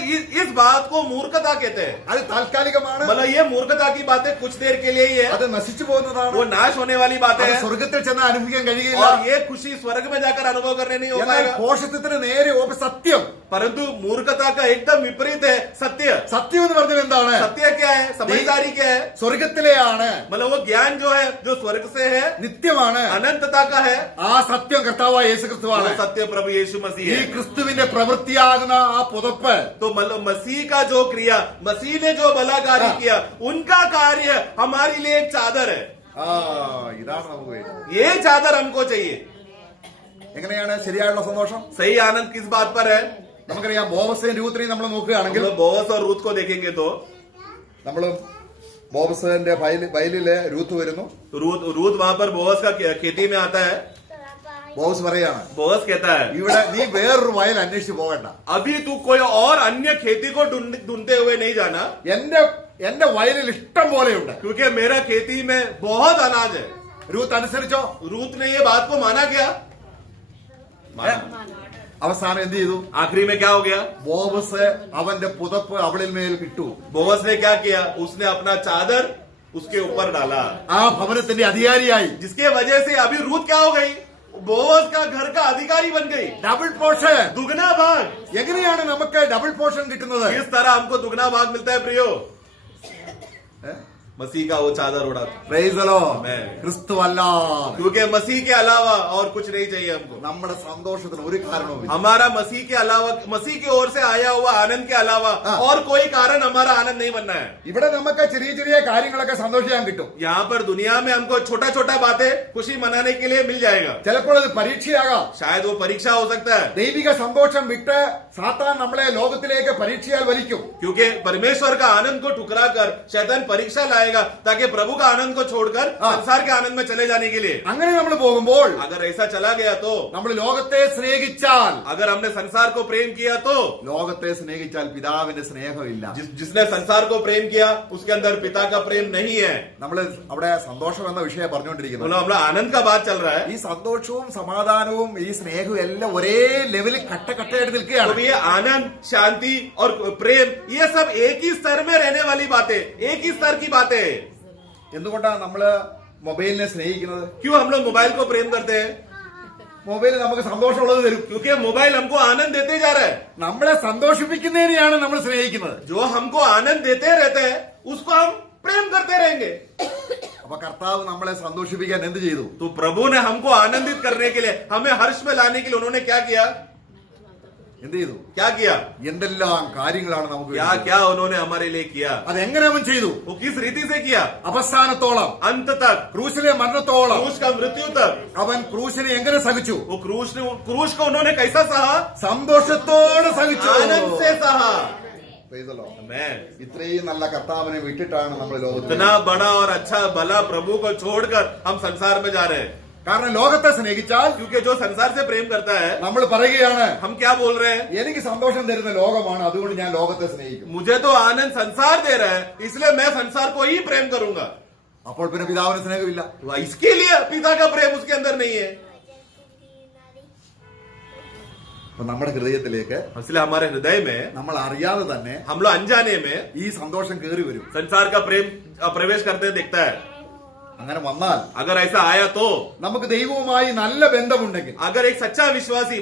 इस बात को मूर्खता कहते हैं। അത് താൽക്കാലികമാണ്. मतलब ये मूर्खता की बातें कुछ देर के लिए ही है, അത് നശിച്ചു പോകുന്നതാണ്. वो नाश होने वाली बातें അത് हैं, സ്വർഗത്തിൽ ചെന്ന് അനുഭവിക്കാൻ കഴിയില്ല. और ये खुशी स्वर्ग में जाकर अनुभव करने नहीं हो എന്നാൽ पाएगा। ഭോഷത്വത്തിന് നേരെ സത്യം. परंतु मूर्खता का एकदम विपरीत है सत्य। സത്യം എന്ന് പറഞ്ഞത് എന്താണ്? सत्य क्या है, समझदारी क्या है? സ്വർഗത്തിലെയാണ്, मतलब वो ज्ञान जो है जो स्वर्ग से है, നിത്യമാണ്. अनंतता का है, ആ സത്യം കർത്താവായ യേശു ക്രിസ്തുവാണ്. वो सत्य प्रभु यीशु मसीह ഈ है। ക്രിസ്തുവിന്റെ പ്രവൃത്തിയാകുന്ന ആ പുതപ്പ് तो मतलब मसीह का जो क्रिया, मसीह ने जो भला कार्य हाँ। किया, उनका कार्य हमारे लिए एक चादर है। ആ ഇതാണ് നമുക്ക് വേണ്ടത്. ये चादर हमको चाहिए। എങ്ങനെയാണ് ശരിയായുള്ള സന്തോഷം? सही आनंद किस बात पर है? നമുക്കറിയാം ബോവസിന്റെ രൂപത്തിനെ നമ്മൾ हम നോക്കുകയാണെങ്കിൽ लोग बोअस और रूथ को देखेंगे तो നമ്മൾ ബോവസിന്റെ വയലിലെ രൂത്ത് വരുന്നു. रूथ वहां पर बोअस का खेती में आता है। ബോസ് പറയാണ്, बोस कहता है ഇവിടെ നീ വേറൊരു വയൽ അന്വേഷിച്ച് പോകണ്ട. अभी तू कोई और अन्य खेती को ढूंढते हुए नहीं जाना, എന്റെ വയലിൽ ഇഷ്ടം പോലെയുണ്ട്. क्योंकि मेरा खेती में बहुत अनाज है. രൂത്ത് അനുസരിച്ചോ? रूत ने ये बात को माना क्या? അവസാനം എന്ത് ചെയ്തു? आखिरी में क्या हो गया? ബോവസ് അവന്റെ പുതപ്പ് അവളിൽ മേൽ ഇട്ടു. बोवस ने क्या किया? उसने अपना चादर उसके ऊपर डाला, ആ ഭവനത്തിന്റെ അധികാരിയായി. जिसके वजह से अभी रूत क्या हो गई? बोवस का घर का अधिकारी बन गई. Double portion. दुगना भाग. എങ്ങനെയാണ് നമുക്ക് ഡബിൾ പോർഷൻ കിട്ടുന്നത്? किस तरह हमको दुगना भाग मिलता है प्रियो? मसीह का वो चादर उड़ाता, പ്രൈസ് ദി ലോർഡ്. ആമേൻ. ക്രിസ്തു അല്ലാതെ क्योंकि मसीह के अलावा और कुछ नहीं चाहिए हमको. നമ്മുടെ സന്തോഷത്തിന് ഒരു കാരണവുമില്ല. हमारा मसीह के अलावा, मसीह की ओर से आया हुआ आनंद के अलावा और कोई कारण हमारा आनंद नहीं बनना है. ഇവിടെ നമുക്ക് ചെറിയ ചെറിയ കാര്യങ്ങളൊക്കെ സന്തോഷിക്കാൻ കിട്ടും. यहाँ पर दुनिया में हमको छोटा छोटा बातें खुशी मनाने के लिए मिल जाएगा. ചിലപ്പോൾ അത് പരീക്ഷയാകാം. शायद वो परीक्षा हो सकता है, ദൈവിക സന്തോഷം വിട്ട് സാത്താൻ നമ്മളെ ലോകത്തിലേക്ക് പരീക്ഷയാൽ വലിക്കും. क्योंकि परमेश्वर का आनंद को ठुकरा कर शैतान परीक्षा लाएगा ताकि प्रभु का आनंद को छोड़कर संसार के आनंद में चले जाने के लिए. അങ്ങനെ നമ്മൾ പോകുമ്പോൾ अगर ऐसा चला गया तो, നമ്മൾ ലോകത്തെ സ്നേഹിച്ചാൽ, अगर हमने संसार को प्रेम किया तो, ലോകത്തെ സ്നേഹിച്ചാൽ പിതാവിന്റെ സ്നേഹമില്ല. जिसने संसार को प्रेम किया उसके अंदर पिता का प्रेम नहीं है. നമ്മൾ അവിടെ സന്തോഷം എന്ന വിഷയം പറഞ്ഞുകൊണ്ടിരിക്കുന്നത്. हम लोग आनंद का बात चल रहा है. ഈ സന്തോഷവും സമാധാനവും ഈ സ്നേഹവും എല്ലാം ഒരേ ലെവലിൽ കട്ടയായിട്ട് നിൽക്കുകയാണ്. तो ये आनंद, शांति और प्रेम, ये सब एक ही स्तर में रहने वाली बातें, एक ही स्तर की बातें. എന്തുകൊണ്ടാണ് നമ്മള് മൊബൈലിനെ സ്നേഹിക്കുന്നത്? क्यों हम लोग मोबाइल को प्रेम करते हैं? മൊബൈൽ നമുക്ക് സന്തോഷമുള്ളത് തരും. क्योंकि मोबाइल हमको आनंद देते जा रहा है. നമ്മളെ സന്തോഷിപ്പിക്കുന്നതിനെയാണ് നമ്മൾ സ്നേഹിക്കുന്നത്. जो हमको आनंद देते रहते हैं उसको हम प्रेम करते रहेंगे. അപ്പൊ കർത്താവ് നമ്മളെ സന്തോഷിപ്പിക്കാൻ എന്ത് ചെയ്തു? तो प्रभु ने हमको आनंदित करने के लिए, हमें हर्ष में लाने के लिए उन्होंने क्या किया? എന്ത് ചെയ്തു? क्या किया? എന്തെല്ലാം കാര്യങ്ങളാണ് നമുക്ക് क्या വേണ്ടത്? क्या उन्होंने हमारे लिए किया? അതെങ്ങനെ അവൻ ചെയ്തു? वो किस रीति से किया? അവസാനത്തോളം, अंत तक, ക്രൂശിലെ മരണത്തോളം क्रूस का मृत्यु तक. അവൻ ക്രൂശിനെ എങ്ങനെ സഹിച്ചു? वो क्रूस को उन्होंने कैसा सहा? സന്തോഷത്തോടെ സഹിച്ചു. आनंद से सहा. Praise the Lord. Amen. ഇത്രയും നല്ല കർത്താവിനെ വിട്ടിട്ടാണ് നമ്മൾ ലോകത്തിൽ. इतना बड़ा और अच्छा भला प्रभु को छोड़कर हम संसार में जा रहे हैं. കാരണം ലോകത്തെ സ്നേഹിച്ചാൽ क्योंकि जो संसार से प्रेम करता है, നമ്മൾ പറയുകയാണ്, हम क्या बोल रहे हैं? എനിക്ക് സന്തോഷം തരുന്ന ലോകമാണ്, അതുകൊണ്ട് ഞാൻ ലോകത്തെ സ്നേഹിക്കും. मुझे तो आनंद संसार दे रहा है, इसलिए मैं संसार को ही प्रेम करूंगा. അപ്പോൾ പിന്നെ പിതാവിന് സ്നേഹമില്ല. तो इसके लिए पिता का प्रेम उसके अंदर नहीं है. അപ്പൊ നമ്മുടെ ഹൃദയത്തിലേക്ക് इसलिए हमारे हृदय में, നമ്മൾ അറിയാതെ തന്നെ हम लोग अनजाने में ഈ സന്തോഷം കയറി വരും. संसार का प्रेम प्रवेश करते दिखता है. അങ്ങനെ വന്നാൽ अगर ऐसा आया तो, നമുക്ക് ദൈവവുമായി നല്ല ബന്ധമുണ്ടെങ്കിൽ, अगर एक सच्चा विश्वासी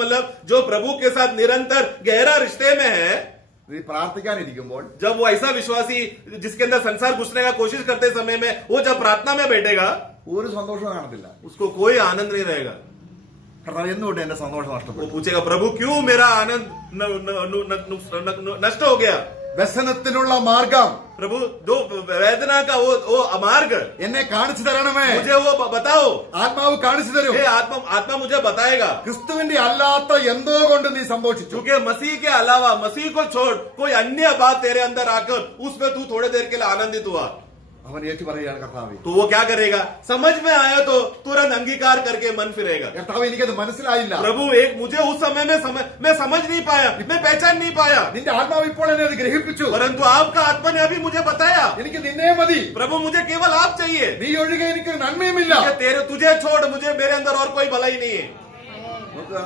मतलब जो प्रभु के साथ निरंतर गहरा रिश्ते में है, ഈ പ്രാർത്ഥിക്കാനിരിക്കുമ്പോൾ जब वो ऐसा विश्वासी जिसके अंदर संसार घुसने का कोशिश करते समय में वो जब प्रार्थना में बैठेगा, ഒരു സന്തോഷവും കാണത്തില്ല. उसको कोई आनंद नहीं रहेगा. കർത്താവ് എന്തുകൊണ്ട് എന്റെ സന്തോഷം वो നഷ്ടപ്പെട്ടു? पूछेगा, प्रभु क्यों मेरा आनंद नष्ट हो गया? വ്യസനത്തിനുള്ള മാർഗം प्रभु, जो वेदना का वो मार्ग എന്നെ കാണിച്ചു തരണമേ. मुझे वो बताओ. ആത്മാവ് കാണിച്ചു തരും. हे आत्मा मुझे बताएगा. ക്രിസ്തുവിന്റെ അല്ലാത്ത എന്തോ കൊണ്ട് നീ സംഭവിച്ചു. क्योंकि मसीह के अलावा, मसीह को छोड़ कोई अन्य बात तेरे अंदर आकर उसमें तू थोड़े देर के लिए आनंदित हुआ, അവൻ ഏറ്റു പറയുകയാണ്, കർത്താവേ, तो वो क्या करेगा? समझ में आया तो तुरंत अंगीकार करके मन फिरेगा. കർത്താവ് എനിക്കത് മനസ്സിലായില്ല. प्रभु, एक मुझे उस समय में मैं समझ नहीं पाया, मैं पहचान नहीं पाया, നിന്റെ ആത്മാവ് ഇപ്പോൾ എന്നെ അത് ഗ്രഹിപ്പിച്ചു. परंतु आपका आत्मा ने अभी मुझे बताया. എനിക്ക് നിന്നെ മതി. प्रभु, मुझे केवल आप चाहिए. നീ ഒഴികെ എനിക്കൊരു നന്മയുമില്ല. तुझे छोड़ मुझे मेरे अंदर और कोई भलाई नहीं है. നോക്കുക,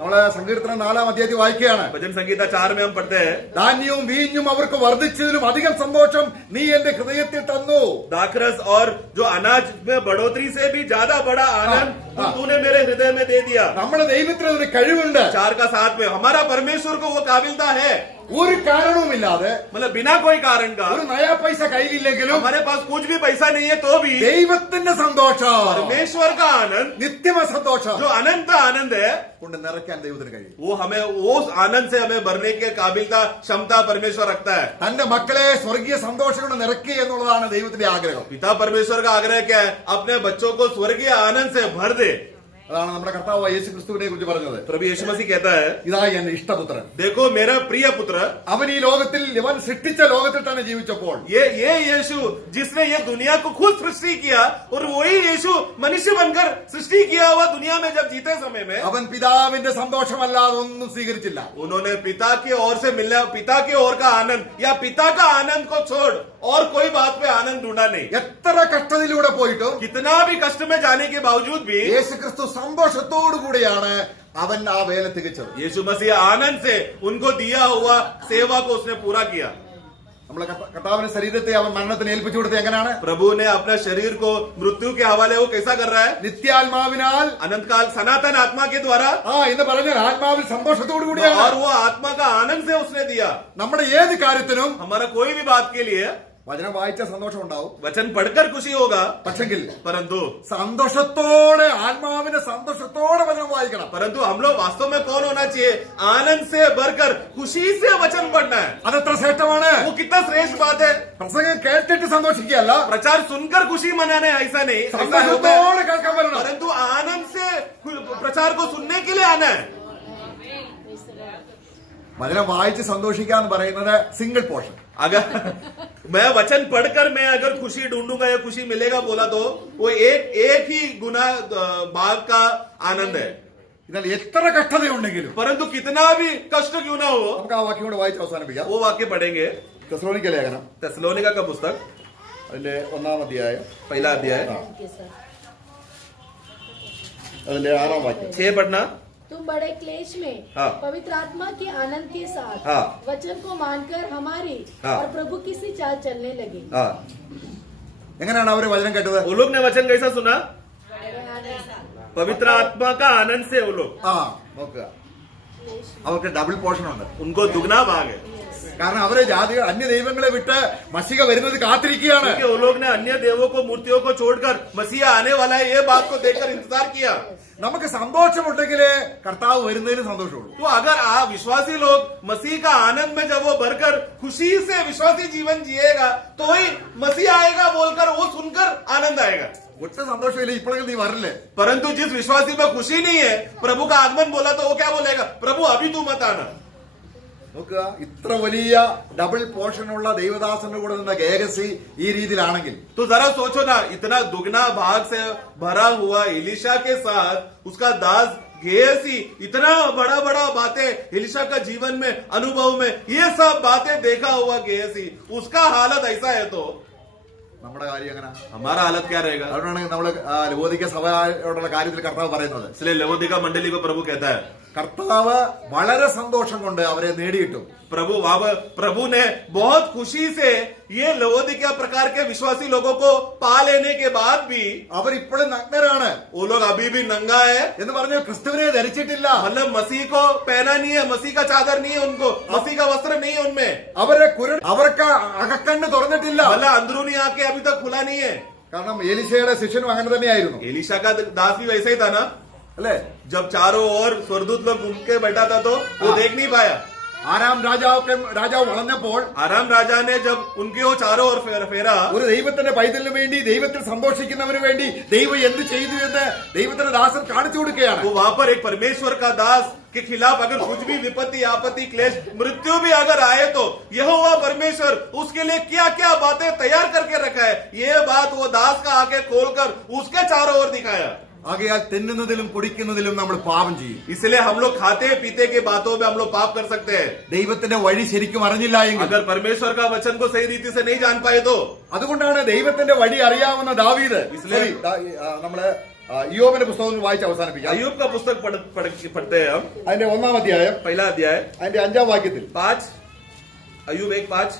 നമ്മള് സങ്കീർത്തനം 4-ാം അധ്യായത്തിൽ വായിക്കുകയാണ്. भजन संगीता 4 में हम पढ़ते हैं, ധാന്യവും വീഞ്ഞും അവർക്ക് വർദ്ധിച്ചതിലും അധികം സന്തോഷം നീ എന്റെ ഹൃദയത്തിൽ തന്നു. दाखरस और जो अनाज में बढ़ोतरी से भी ज्यादा बड़ा आनंद तूने मेरे हृदय में दे दिया. നമ്മുടെ ദൈവത്തിന് ഒരു കഴിവുണ്ട്. 4 का 7 में हमारा परमेश्वर को वो काबिलता है, ഒരു കാരണവുമില്ലാതെ, मतलब बिना कोई कारण का, ഒരു നയാ പൈസ കയ്യിലില്ലെങ്കിലും हमारे पास कुछ भी पैसा नहीं है तो भी ദൈവത്തിന്റെ സന്തോഷം, परमेश्वर का आनंद, നിത്യമ സന്തോഷം जो अनंत आनंद है, കൊണ്ട് നിറയ്ക്കാൻ ദൈവത്തിന് കഴിയും. वो हमें उस आनंद से हमें भरने के काबिलता, क्षमता परमेश्वर रखता है. തന്റെ മക്കളെ സ്വർഗീയ സന്തോഷം കൊണ്ട് നിറയ്ക്കുക എന്നുള്ളതാണ് ദൈവത്തിന്റെ ആഗ്രഹം. पिता परमेश्वर का आग्रह क्या है? अपने बच्चों को स्वर्गीय आनंद से भर दे. അതാണ് നമ്മുടെ കർത്താവ് യേശു ക്രിസ്തുവിനെ കുറിച്ച് പറഞ്ഞത്. प्रभु यीशु मसीह कहता है, ഇതാ എന്റെ ഇഷ്ടപുത്രൻ. देखो मेरा प्रिय पुत्र. അവൻ ഈ ലോകത്തിൽ ഇവൻ സൃഷ്ടിച്ച ലോകത്തിൽ തന്നെ ജീവിച്ചപ്പോൾ ये यीशु जिसने ये दुनिया को खुद सृष्टि किया और वही यीशु मनुष्य बनकर सृष्टि किया हुआ दुनिया में जब जीते समय में അവൻ പിതാവിന്റെ സന്തോഷമല്ലാതെ ഒന്നും സ്വീകരിച്ചില്ല. उन्होंने पिता की ओर से मिलने, पिता की ओर का आनंद या पिता का आनंद को छोड़ और कोई बात पे आनंद ढूंढा नहीं. എത്ര കഷ്ടതയിലൂടെ പോയിട്ടും कितना भी कष्ट में जाने के बावजूद भी യേശു ക്രിസ്തു സന്തോഷത്തോടു കൂടിയാണ് അവൻ ആ വേല തികച്ചത്. यीशु मसीह आनंद से उनको दिया हुआ सेवा को उसने पूरा किया. നമ്മളെ കർത്താവിന്റെ ശരീരത്തെ അവൻ മരണത്തിന് ഏൽപ്പിച്ചു കൊടുത്ത് എങ്ങനെയാണ്? प्रभु ने अपना शरीर को मृत्यु के हवाले वो कैसा कर रहा है? നിത്യാത്മാവിനാൽ, अनंत काल सनातन आत्मा के द्वारा, എന്ന് പറഞ്ഞാൽ ആത്മാവിൽ സന്തോഷത്തോടു കൂടിയാണ്. और वो आत्मा का आनंद से उसने दिया. നമ്മുടെ ഏത് കാര്യത്തിനും हमारा कोई भी बात के लिए വചനം വായിച്ച സന്തോഷം ഉണ്ടാവും. वचन पढ़कर खुशी होगा, പക്ഷെങ്കിൽ परंतु സന്തോഷത്തോടെ, ആത്മാവിന്റെ സന്തോഷത്തോടെ വചനം വായിക്കണം. परंतु हम लोग वास्तव में कौन होना चाहिए? आनंद से भरकर खुशी से वचन पढ़ना है. അതെത്ര ശ്രേഷ്ഠമാണ്! वो कितना श्रेष्ठ बात है. പ്രസംഗം കേട്ടിട്ട് സന്തോഷിക്കുകയല്ല, प्रचार सुनकर खुशी मनाना है ऐसा नहीं, ऐसा होता है. സന്തോഷത്തോടെ കേൾക്കാൻ വരണം. परंतु आनंद से प्रचार को सुनने के लिए आना है. വചനം വായിച്ച് സന്തോഷിക്കാന്ന് പറയുന്നത് സിംഗിൾ പോർഷൻ. अगर मैं वचन पढ़कर मैं अगर खुशी ढूंढूंगा या खुशी मिलेगा बोला तो वो एक ही गुना भाग का आनंद है. എന്നാൽ എത്ര കഷ്ടതയുണ്ടെങ്കിലും परंतु कितना भी कष्ट क्यों ना हो, നമുക്ക് ആ വാക്യം കൂടെ വായിച്ച് അവസാനിപ്പിക്കാം. वो वाक्य पढ़ेंगे. തെസ്സലോനിക്ക ലേഖനം तेस्सलोनिका का पुस्तक അതിന്റെ 1-ാം അധ്യായം पहला अध्याय അതിന്റെ 6-ാം വാക്യം. 6 पढ़ना. तुम बड़े क्लेश में हाँ। पवित्र आत्मा के आनंद के साथ हाँ। वचन को मानकर हमारी हाँ। और प्रभु की सी चाल चलने लगे. ആ എങ്ങനെയാണ് അവര് വചനം കേട്ടത്? वो लोग ने वचन कैसा सुना? पवित्र आत्मा का आनंद से वो लोग, ആ നോക്കുക, അവർക്ക് ഡബിൾ പോർഷൻ ഉണ്ട്. उनको दुगना भाग है. കാരണം അവരെ ജാതികൾ അന്യ ദൈവങ്ങളെ വിട്ട് മഷിക വരുന്നത് കാത്തിരിക്കുകയാണ്. क्योंकि वो लोग ने अन्य देवों को, मूर्तियों को छोड़कर मसीहा आने वाला है ये बात को देखकर इंतजार किया. നമുക്ക് സന്തോഷമുണ്ടെങ്കിലേ കർത്താവ് വരുന്നതിന് സന്തോഷമുള്ളൂ. तो अगर आप विश्वासी लोग मसीह का आनंद में जब वो भरकर खुशी से विश्वासी जीवन जिएगा तो ही मसीह आएगा बोलकर वो सुनकर आनंद आएगा. ഒട്ടും സന്തോഷമില്ല, ഇപ്പോഴെങ്കിലും നീ വരില്ലേ? परंतु जिस विश्वासी में खुशी नहीं है, प्रभु का आगमन बोला तो वो क्या बोलेगा? प्रभु अभी तू मत आना. നോക്കുക, ഇത്ര വലിയ ഡബിൾ പോർഷനുള്ള ദൈവദാസന്റെ കൂടെ നിന്ന ഗേഹസി ഈ രീതിയിലാണെങ്കിൽ तो जरा सोचो ना, इतना दुगना भाग से भरा हुआ एलीशा के साथ उसका दास गेहसी इतना बड़ा बड़ा बातें एलीशा का जीवन में, अनुभव में ये सब बातें देखा हुआ गेहसी, उसका हालत ऐसा है तो നമ്മുടെ കാര്യം എങ്ങനെ? हमारा हालत क्या रहेगा? അതുകൊണ്ടാണ് നമ്മള് ലവോദിക്ക സഭയോടുള്ള കാര്യത്തിൽ കർത്താവ് പറയുന്നത്. इसलिए लवोदिका मंडली को प्रभु कहता है, കർത്താവ് വളരെ സന്തോഷം കൊണ്ട് അവരെ നേടിയിട്ടു. प्रभु ने बहुत खुशी से ये लवोदिका प्रकार के विश्वासी लोगों को पा लेने के बाद भी അവരിപ്പോഴും നഗ്നരാണ് वो लोग अभी भी नंगा है. എന്ന് പറഞ്ഞാൽ ക്രിസ്തുവിനെ ധരിച്ചിട്ടില്ല. मतलब मसीह को पहना नहीं है, मसीह का चादर नहीं है उनको, मसीह का वस्त्र नहीं है उनमें, അവർക്ക് അകക്കണ്ണ് തുറന്നിട്ടില്ല. मतलब अंदरूनी आंखें अभी तक खुला नहीं है. കാരണം എലീശയുടെ ശിഷ്യനും അങ്ങനെ തന്നെയായിരുന്നു, एलीशा का दास भी वैसा ही था ना. അല്ലേ? जब चारों ओर स्वर्गदूत लोग घूम के बैठा था तो वो देख नहीं पाया. ആരാം രാജാവ് വളർന്നപ്പോൾ आराम राजा ने जब उनके वो चारों ओर फेरा, ഒരു ദൈവത്തിന്റെ പൈതലിന് വേണ്ടി, ദൈവത്തിൽ സന്തോഷിക്കുന്നവന് വേണ്ടി ദൈവം എന്ത് ചെയ്തു എന്ന് ദൈവത്തിന്റെ ദാസൻ കാണിച്ചു കൊടുക്കുകയാണ്. वो वहां पर एक परमेश्वर का दास के खिलाफ अगर कुछ भी विपत्ति, आपत्ति, क्लेश, मृत्यु भी अगर आए तो यहोवा परमेश्वर उसके लिए क्या क्या बातें तैयार करके रखा है, ये बात वो दास का आके खोलकर उसके चारों ओर दिखाया. ആകയാൽ തിന്നുന്നതിലും കുടിക്കുന്നതിലും നമ്മൾ പാപം ചെയ്യും. इसलिए हम लोग खाते पीते के बातों में हम लोग पाप कर सकते हैं. ദൈവത്തിന്റെ വഴി ശരിക്കും അറിഞ്ഞില്ല എങ്കിൽ, अगर परमेश्वर का वचन को सही रीति से नहीं जान पाए तो. അതുകൊണ്ടാണ് ദൈവത്തിന്റെ വഴി അറിയാവുന്ന ദാവീദ് നമ്മള് ഇയ്യോബിന്റെ പുസ്തകം വായിച്ച് അവസാനിപ്പിക്കാം. अय्यूब का पुस्तक पढ़ते हैं हम. അതിന്റെ 1-ാം അധ്യായം पहला अध्याय അതിന്റെ 5-ാം വാക്യത്തിൽ 5, अय्यूब 1:5.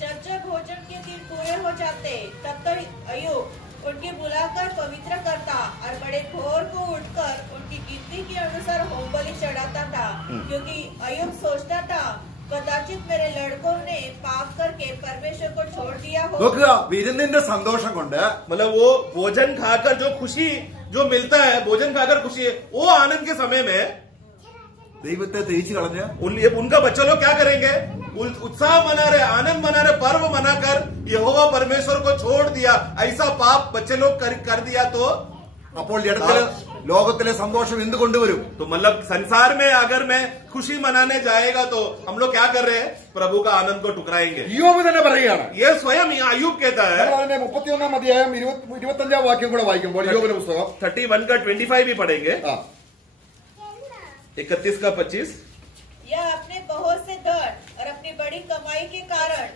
जब जब भोजन के दिन पूरे हो जाते तब तक अय्यूब उनकी बुलाकर पवित्र करता और बड़े भोर को उठकर उनकी गिनती के अनुसार होम बलि चढ़ाता था, क्योंकि अय्यूब सोचता था कदाचित मेरे लड़कों ने पाप करके परमेश्वर को छोड़ दिया हो. നോക്കുക, വിരുന്നിന്റെ സന്തോഷം കൊണ്ട് मतलब वो भोजन खाकर जो खुशी जो मिलता है, भोजन खाकर खुशी है, वो आनंद के समय में ദൈവത്തെ തേച്ചു കളഞ്ഞ് उनका बच्चा लोग क्या करेंगे? उत्साह मना रहे, आनंद मना रहे, पर्व मनाकर यहोवा परमेश्वर को छोड़ दिया, ऐसा पाप बच्चे लोग कर दिया तो അപ്പോൾ ജഡത്തില് ലോകത്തിലെ സന്തോഷം എന്ത് കൊണ്ടുവരും? तो मतलब संसार में अगर मैं खुशी मनाने जाएगा तो हम लोग क्या कर रहे हैं? प्रभु का आनंद को ठुकराएंगे। ഇയ്യോബ് തന്നെ പറയുകയാണ്. ये स्वयं अय्यूब कहता है। നമ്മൾ അതിന്റെ 31 അധ്യായം 25 വാക്യം കൂടെ വായിക്കുമ്പോൾ ഇയ്യോബിന്റെ പുസ്തകം 31 का 25 भी पढ़ेंगे, ആ, 31 का 25। यह अपने बहुत से धन और अपनी बड़ी कमाई के कारण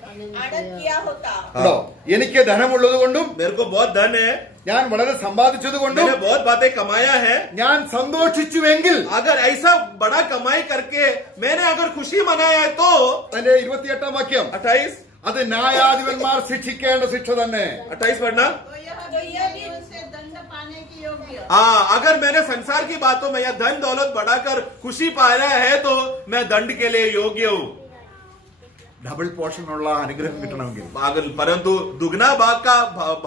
आनंद किया होता। കേട്ടോ, എനിക്ക് ധനമുള്ളത് കൊണ്ടും मेरे को बहुत धन है, ഞാൻ വളരെ സമ്പാദിച്ചത് കൊണ്ടും मैंने बहुत बातें कमाया है। ഞാൻ സന്തോഷിച്ചുവെങ്കിൽ, अगर ऐसा बड़ा कमाई करके मैंने अगर खुशी मनाया है तो അതിന്റെ 28 വാക്യം, 28 അത് ന്യായാധിപന്മാർ ശിക്ഷിക്കേണ്ട ശിക്ഷ തന്നെ. 28 पढ़ना। तो यह भी उनसे दंड पाने की योग्य। हाँ, अगर मैंने संसार की बातों में या धन दौलत बढ़ाकर खुशी पाया है तो मैं दंड के लिए योग्य हूँ। ഡബിൾ പോർഷനുള്ള അനുഗ്രഹം കിട്ടണമെങ്കിൽ, परंतु दुगना भाग का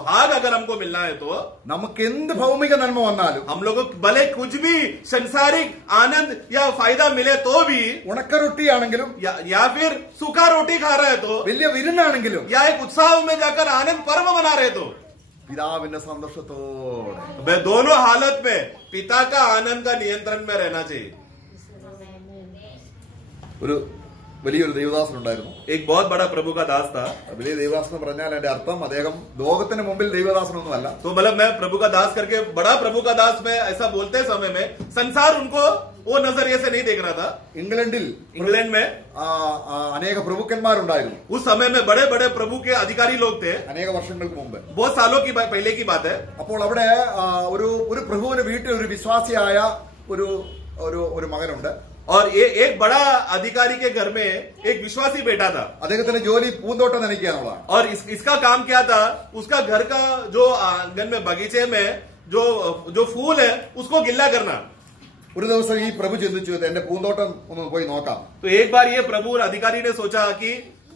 भाग अगर हमको मिलना है तो നമുക്ക് എന്ത് ഭൗമിക നന്മ വന്നാലും, हम लोगों को भले कुछ भी संसारिक आनंद या फायदा मिले तो भी, ഉണക്കറൊട്ടിയാണെങ്കിലും या फिर सूखा रोटी खा रहे तो, വലിയ വിരുന്നാണെങ്കിലും, या एक उत्साह में जाकर आनंद पर्व मना रहे तो, പിതാവിന്റെ സന്തോഷത്തോടെ मैं दोनों हालत में पिता का आनंद का नियंत्रण में रहना चाहिए। ഒരു വലിയൊരു ദൈവദാസൻ ഉണ്ടായിരുന്നു. एक बहुत बड़ा प्रभु का दास था। വലിയ ദൈവദാസൻ എന്ന് പറഞ്ഞാൽ എന്റെ അർത്ഥം അദ്ദേഹം ലോകത്തിന് മുമ്പിൽ ദൈവദാസനൊന്നുമല്ല. तो मतलब मैं प्रभु का दास करके बड़ा प्रभु का दास में ऐसा बोलते समय में संसार उनको वो नजरिए से नहीं देख रहा था। ഇംഗ്ലണ്ടിൽ इंग्लैंड में അനേക പ്രഭുക്കന്മാരുണ്ടായിരുന്നു. उस समय में बड़े बड़े प्रभु के अधिकारी लोग थे, അനേക വർഷങ്ങൾക്ക് മുമ്പ്. बहुत सालों की पहले की बात है। അപ്പോൾ അവിടെ ഒരു പ്രഭുവിന്റെ വീട്ടിൽ ഒരു വിശ്വാസിയായ ഒരു മകനുണ്ട്. और एक बड़ा अधिकारी के घर में एक विश्वासी बेटा था। അദ്ദേഹത്തിന്റെ ജോലി പൂന്തോട്ടം നനയ്ക്കുക എന്നുള്ളതാണ്. और इसका काम क्या था? उसका घर का जो आंगन में बगीचे में जो फूल है उसको गिल्ला करना। ഒരു ദിവസം ഈ പ്രഭു ചിന്തിച്ചു, എന്റെ പൂന്തോട്ടം ഒന്ന് പോയി നോക്കാം. तो एक बार ये प्रभु अधिकारी ने सोचा कि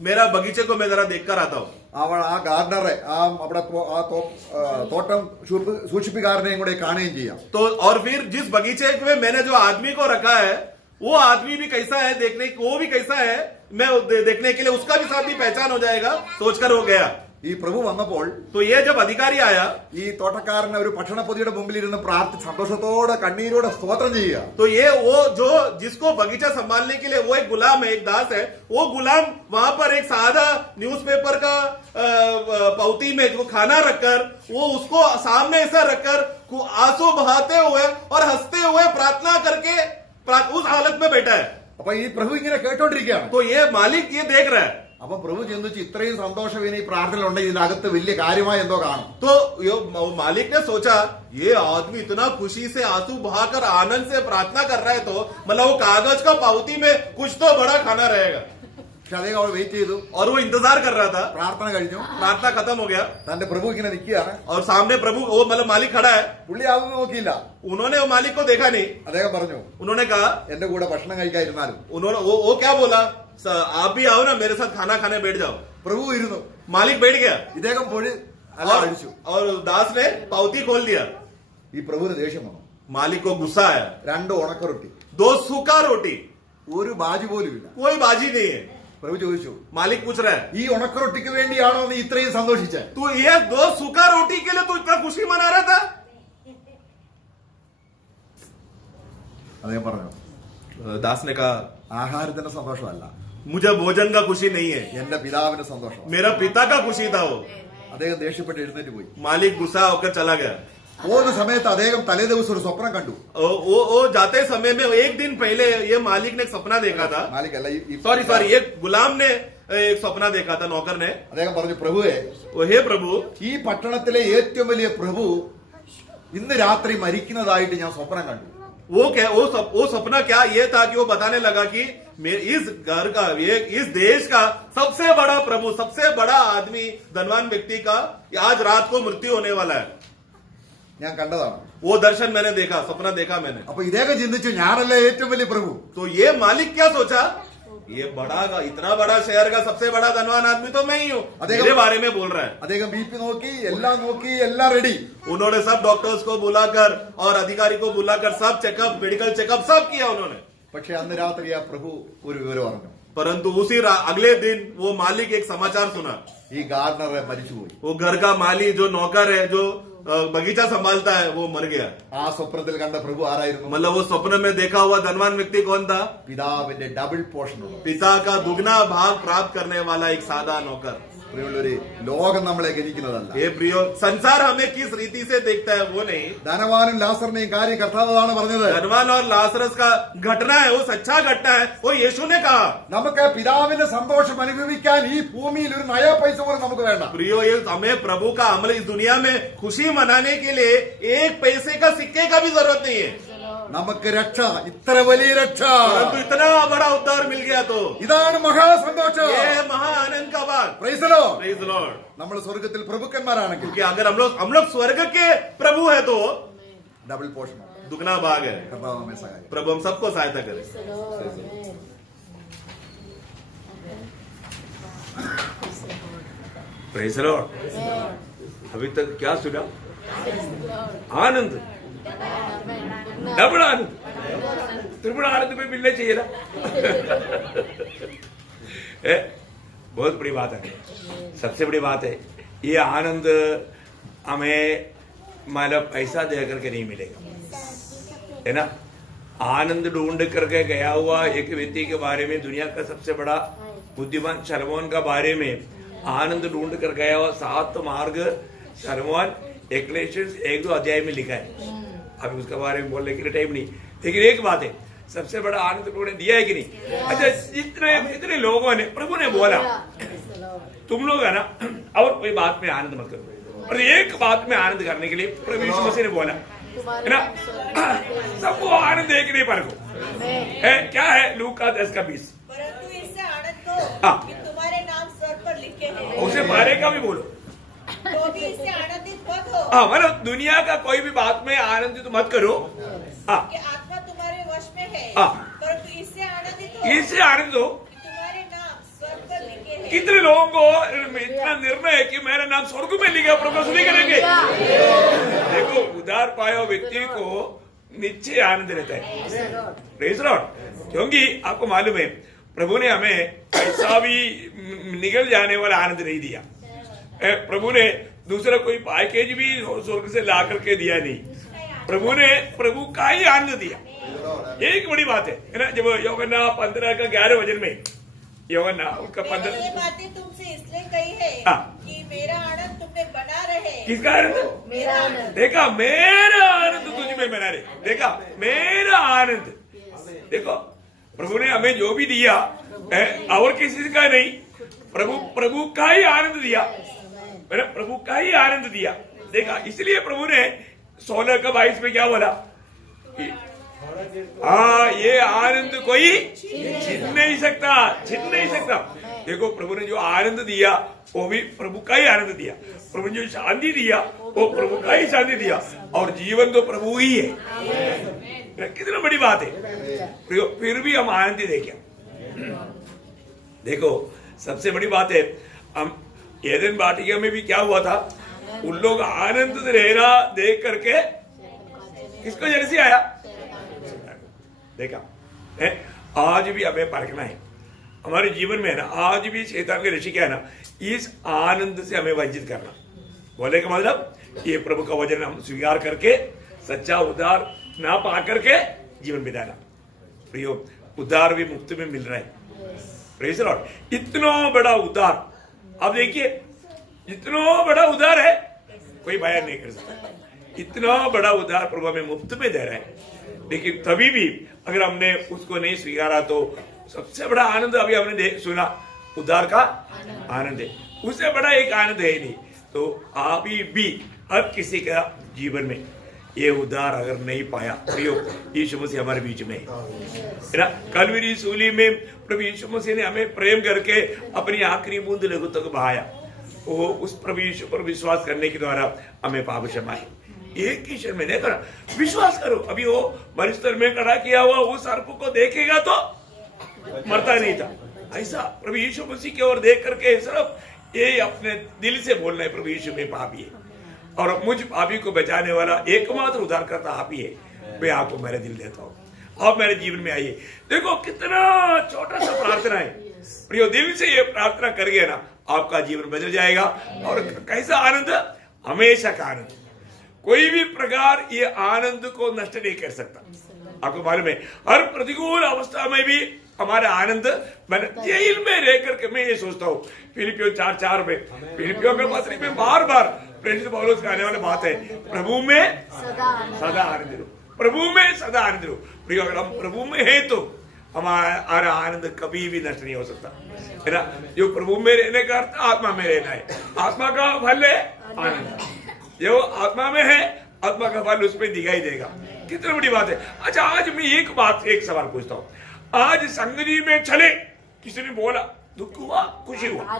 मेरा बगीचे को मैं जरा देखकर आता हूँ। അവൾ ആ ഗാർഡനറെ അവിടെ തോട്ടം സൂക്ഷിപ്പുകാരനെയും കൂടെ കാണുകയും ചെയ്യാം. तो और फिर जिस बगीचे में मैंने जो आदमी को रखा है वो आदमी भी कैसा है देखने, वो भी कैसा है मैं देखने के लिए उसका भी साथ भी पहचान हो जाएगा सोचकर हो गया। ഈ പ്രഭു വന്നപ്പോൾ तो ये जब अधिकारी आया ഈ തോട്ടക്കാരന് ഒരു ഭക്ഷണപ്പൊതിയുടെ മുമ്പിൽ ഇരുന്ന് സന്തോഷത്തോടെ കണ്ണീരോടെ സ്തോത്രം ചെയ്യുക. तो ये वो जो जिसको बगीचा संभालने के लिए वो एक गुलाम है, एक दास है, वो गुलाम वहां पर एक सादा न्यूज़पेपर का पावती में जो खाना रखकर वो उसको सामने ऐसा रखकर आंसू बहाते हुए और हंसते हुए प्रार्थना करके उस हालत में बैठा है। അപ്പൊ ഈ പ്രഭു ഇങ്ങനെ കേട്ടോണ്ടിരിക്കുകയാണ്. तो ये मालिक ये देख रहा है। അപ്പൊ പ്രഭു ചിന്തിച്ചു, ഇത്രയും സന്തോഷം ഇനി പ്രാർത്ഥനയിലുണ്ടെങ്കിൽ ഇതിനകത്ത് വലിയ കാര്യമായി എന്തോ കാണും. तो मालिक ने सोचा ये आदमी इतना खुशी से आंसू बहाकर आनंद से प्रार्थना कर रहा है तो मतलब वो कागज का पावती में कुछ तो बड़ा खाना रहेगा। പക്ഷെ അദ്ദേഹം അവിടെ വെയിറ്റ് ചെയ്തു. और वो इंतजार कर रहा था। പ്രാർത്ഥന കഴിഞ്ഞു. प्रार्थना खत्म हो गया തന്റെ പ്രഭു ഇങ്ങനെ നിൽക്കുകയാണ്. और सामने प्रभु वो मतलब मालिक खड़ा है। പുള്ളി അതൊന്നും നോക്കിയില്ല. उन्होंने वो मालिक को देखा नहीं। അദ്ദേഹം പറഞ്ഞു, उन्होंने कहा, എന്റെ കൂടെ ഭക്ഷണം കഴിക്കാതിരുന്നാലും. उन्होंने वो क्या बोला, आप भी आओ ना मेरे साथ खाना खाने बैठ जाओ। പ്രഭു ഇരുന്നു. मालिक बैठ गया ഇദ്ദേഹം പൊഴി അല്ല അഴിച്ചു. और दास ने पावती खोल दिया। ഈ പ്രഭുവിന് ദേഷ്യം വന്നു. मालिक को गुस्सा आया। 2 ഉണക്കറൊട്ടി, 2 सूखा रोटी, ഒരു ബാജി പോലും ഇല്ല. कोई बाजी नहीं है। പ്രഭു ചോദിച്ചു, मालिक पूछ रहा है ഈ ഉണക്കറൊട്ടിക്ക് വേണ്ടിയാണോ നീ ഇത്രയും സന്തോഷിച്ചത്? तू ये 2 सूखा रोटी के लिए तू इतना खुशी मना रहा था? അദ്ദേഹം പറഞ്ഞു, दास ने कहा, ആഹാരത്തിന്റെ സന്തോഷമല്ല, मुझे भोजन का खुशी नहीं है, എന്റെ പിതാവിന്റെ സന്തോഷം. मेरा पिता का खुशी था वो। അദ്ദേഹം ദേഷ്യപ്പെട്ട് എഴുന്നേറ്റ് പോയി. मालिक गुस्सा होकर चला गया। പോകുന്ന സമയത്ത് അദ്ദേഹം തലേ ദിവസം ഒരു സ്വപ്നം കണ്ടു. वो जाते समय में एक दिन पहले ये मालिक ने एक सपना देखा था। മാലിക് അല്ല, सॉरी एक गुलाम ने एक सपना देखा था, नौकर ने। അദ്ദേഹം പറഞ്ഞു, പ്രഭുവേ, हे प्रभु, ഈ പട്ടണത്തിലെ ഏറ്റവും വലിയ പ്രഭു ഇന്ന് രാത്രി മരിക്കുന്നതായിട്ട് ഞാൻ സ്വപ്നം കണ്ടു. वो सपना क्या ये था कि वो बताने लगा कि इस घर का इस देश का सबसे बड़ा प्रभु, सबसे बड़ा आदमी, धनवान व्यक्ति का आज रात को मृत्यु होने वाला है। ഞാൻ കണ്ടതാണ്. वो दर्शन मैंने देखा, सपना देखा मैंने। അപ്പൊ ഇദ്ദേഹം ചിന്തിച്ചു, ഞാനല്ലേ ഏറ്റവും വലിയ പ്രഭു. तो ये मालिक क्या सोचा, ये बड़ा इतना बड़ा शहर का सबसे बड़ा धनवान आदमी तो मैं ही हूँ, मेरे बारे में बोल रहा है। അദ്ദേഹം BP നോക്കി, എല്ലാം റെഡി. उन्होंने सब डॉक्टर्स को बुलाकर और अधिकारी को बुलाकर सब चेकअप, मेडिकल चेकअप सब किया उन्होंने। പക്ഷെ അന്ന് രാത്രി ആ പ്രഭു ഒരു വിവരം അറിഞ്ഞു. परंतु उसी अगले दिन वो मालिक एक समाचार सुना, ഈ ഗാർഡനറെ മരിച്ചുപോയി. वो घर का माली जो नौकर है, जो बगीचा संभालता है वो मर गया। ആ സ്വപ്നത്തിൽ കണ്ട പ്രഭു ആരായിരുന്നു? मतलब वो स्वप्न में देखा हुआ धनवान व्यक्ति कौन था? പിതാവിന്റെ ഡബിൾ പോർഷൻ ഉള്ള. पिता का दुगना भाग प्राप्त करने वाला एक सादा नौकर। പ്രിയമുള്ളവരെ, ലോകം നമ്മളെ ഗണിക്കുന്നതല്ല. हे प्रियो, संसार हमें किस रीति से देखता है वो नहीं, ധനവാനും ലാസറിനെയും കാര്യം കർത്താവാണ് പറഞ്ഞത്. धनवान और लासरस का घटना है, वो सच्चा घटना है, वो यीशु ने कहा। നമുക്ക് പിതാവിന്റെ സന്തോഷം അനുഭവിക്കാൻ ഈ ഭൂമിയിൽ ഒരു നയ പൈസ പോലും നമുക്ക് വേണ്ട. प्रियो, ये हमें प्रभु का अमल इस दुनिया में खुशी मनाने के लिए एक पैसे का सिक्के का भी जरूरत नहीं है। നമുക്ക് രക്ഷ, ഇത്ര വലിയ രക്ഷ, परंतु इतना बड़ा उद्धार मिल गया तो ഇതാണ് മഹാസന്തോഷം. ये महा आनंद का बात। Praise the Lord. Praise the Lord। നമ്മൾ സ്വർഗത്തിൽ പ്രഭുക്കന്മാരാണെങ്കിൽ क्योंकि अगर हम लोग स्वर्ग के प्रभु है तो ഡബിൾ പോർഷൻ दुगना भाग है। കർത്താവ് നമ്മെ സഹായിക്കും. प्रभु हम सबको सहायता करे। Praise the Lord. अभी तक क्या सुना? आनंद, डबल आनंद, त्रिपुण आनंद में मिलना चाहिए ना। बहुत बड़ी बात है, सबसे बड़ी बात है ये आनंद हमें मतलब पैसा दे करके नहीं मिलेगा, है ना। आनंद ढूंढ करके गया हुआ एक व्यक्ति के बारे में, दुनिया का सबसे बड़ा बुद्धिमान शलोमोन का बारे में आनंद ढूंढ कर गया हुआ 7 मार्ग शलोमोन एक्लेशियंस 1-2 अध्याय में लिखा है। अभी उसके बारे में बोलने के लिए टाइम नहीं, लेकिन एक बात है, सबसे बड़ा आनंद प्रभु ने दिया है कि नहीं? अच्छा, जितने लोगों ने, प्रभु ने बोला तुम लोग है ना, और कोई बात में आनंद मत करो, और एक बात में आनंद करने के लिए प्रभु यीशु मसीह ने बोला है ना, सबको आनंद एक नहीं पर को है, क्या है लूका 10:20, परंतु इससे आनंद को हाँ। कि तुम्हारे नाम स्वर पर लिखे हैं, उसे बारे का भी बोलो। तो भी इससे आनंदित मत हो हाँ, मतलब दुनिया का कोई भी बात में आनंदित मत करो, हाँ, कि आत्मा तुम्हारे वश में है, हाँ। परंतु इससे आनंदित हो इससे आनंद हो। कि तुम्हारे नाम स्वर पर लिखे हैं। कितने लोगों को इतना निर्णय है कि मेरा नाम स्वर्ग में लिखा, प्रभु नहीं करेंगे। देखो, उधार पाया व्यक्ति को निश्चय आनंद रहता है। Praise the Lord. क्योंकि आपको मालूम है प्रभु ने हमें ऐसा भी निकल जाने वाला आनंद नहीं दिया। प्रभु ने दूसरा कोई पैकेज भी स्वर्ग से ला करके दिया नहीं, प्रभु ने प्रभु का ही आनंद दिया। एक बड़ी बात है ना, जब यूहन्ना 15:11 में यूहन्ना उसका 15 ये बातें तुमसे इसलिए कही है हाँ। कि मेरा आनंद तुमने बना रहे। किसका आनंद? मेरा आनंद। देखा, मेरा आनंद तुझ में बना रहे, देखा मेरा आनंद। देखो, प्रभु ने हमें जो भी दिया और किसी का नहीं, प्रभु का ही आनंद दिया, प्रभु का ही आनंद दिया। देखा, इसलिए प्रभु ने 16:22 में क्या बोला? हाँ, ये आनंद कोई छीन नहीं सकता, छीन नहीं सकता। देखो, प्रभु ने जो आनंद दिया वो भी प्रभु का ही आनंद दिया, प्रभु ने जो शांति दिया वो प्रभु का ही शांति दिया, और जीवन तो प्रभु ही है। कितना बड़ी बात है। फिर भी हम आनंद देखें। देखो, सबसे बड़ी बात है, हम एदन वाटिका में भी क्या हुआ था, उन लोग आनंद से रहना देख करके किसको जैसे आया? देखा है, आज भी हमें परखना है हमारे जीवन में, है ना। आज भी शैतान के ऋषि क्या है ना, इस आनंद से हमें वंचित करना। बोले का मतलब, ये प्रभु का वचन हम स्वीकार करके सच्चा उद्धार ना पा करके जीवन बिताना। प्रियो, उद्धार भी मुफ्त में मिल रहा है। Praise the Lord. इतना बड़ा उद्धार, अब देखिए, इतना बड़ा उद्धार है, कोई बयान नहीं कर सकता। इतना बड़ा उद्धार प्रभु हमें मुफ्त में दे रहा है, लेकिन तभी भी अगर हमने उसको नहीं स्वीकारा तो सबसे बड़ा आनंद अभी हमने सुना, उद्धार का आनंद है, उससे बड़ा एक आनंद है ही नहीं। तो आप भी हर किसी का जीवन में ये उद्धार अगर नहीं पाया, प्रियो, यीशु मसीह हमारे बीच में है ना। कलवरी सूली में प्रभु यीशु मसीह ने हमें प्रेम करके अपनी आखिरी बूंद लहू तक बहाया, वो उस प्रभु यीशु पर विश्वास करने के द्वारा हमें पाप क्षमा है। एक ही क्षण में नहीं करा, विश्वास करो। अभी वो मरुस्थल में खड़ा किया हुआ वो सर्प को देखेगा तो मरता नहीं था, ऐसा प्रभु यीशु मसीह की ओर देख करके सिर्फ ये अपने दिल से बोलना है, प्रभु यीशु में पापी है और मुझ पापी को बचाने वाला एकमात्र उद्धारकर्ता आप ही है, मैं आपको मेरा दिल देता हूँ, आप मेरे जीवन में आइए। देखो, कितना छोटा सा प्रार्थना है प्रियो, दिल से ये प्रार्थना करिए ना, आपका जीवन बदल जाएगा। और कैसा आनंद? हमेशा का आनंद, कोई भी प्रकार ये आनंद को नष्ट नहीं कर सकता। आपको मालूम है हर प्रतिकूल अवस्था में भी हमारा आनंद, मैंने जेल में रह करके मैं ये सोचता हूँ, फिलिपियो 4:4 में, फिलिपियो के पत्री में बार बार प्रेरित पौलुस का आने वाली बात है, प्रभु में सदा आनंद रहो, प्रभु में सदा आनंद रहो। प्रिय, अगर हम प्रभु में है तो हमारा आनंद कभी भी नष्ट नहीं हो सकता, है ना। जो प्रभु में रहने का अर्थ आत्मा में रहना है, आत्मा का फल है आनंद, जो आत्मा में है आत्मा का फल उसमें दिखाई देगा। कितनी बड़ी बात है। अच्छा, आज मैं एक सवाल पूछता हूँ, आज संगति में चले, किसी ने बोला दुख हुआ खुशी हुआ,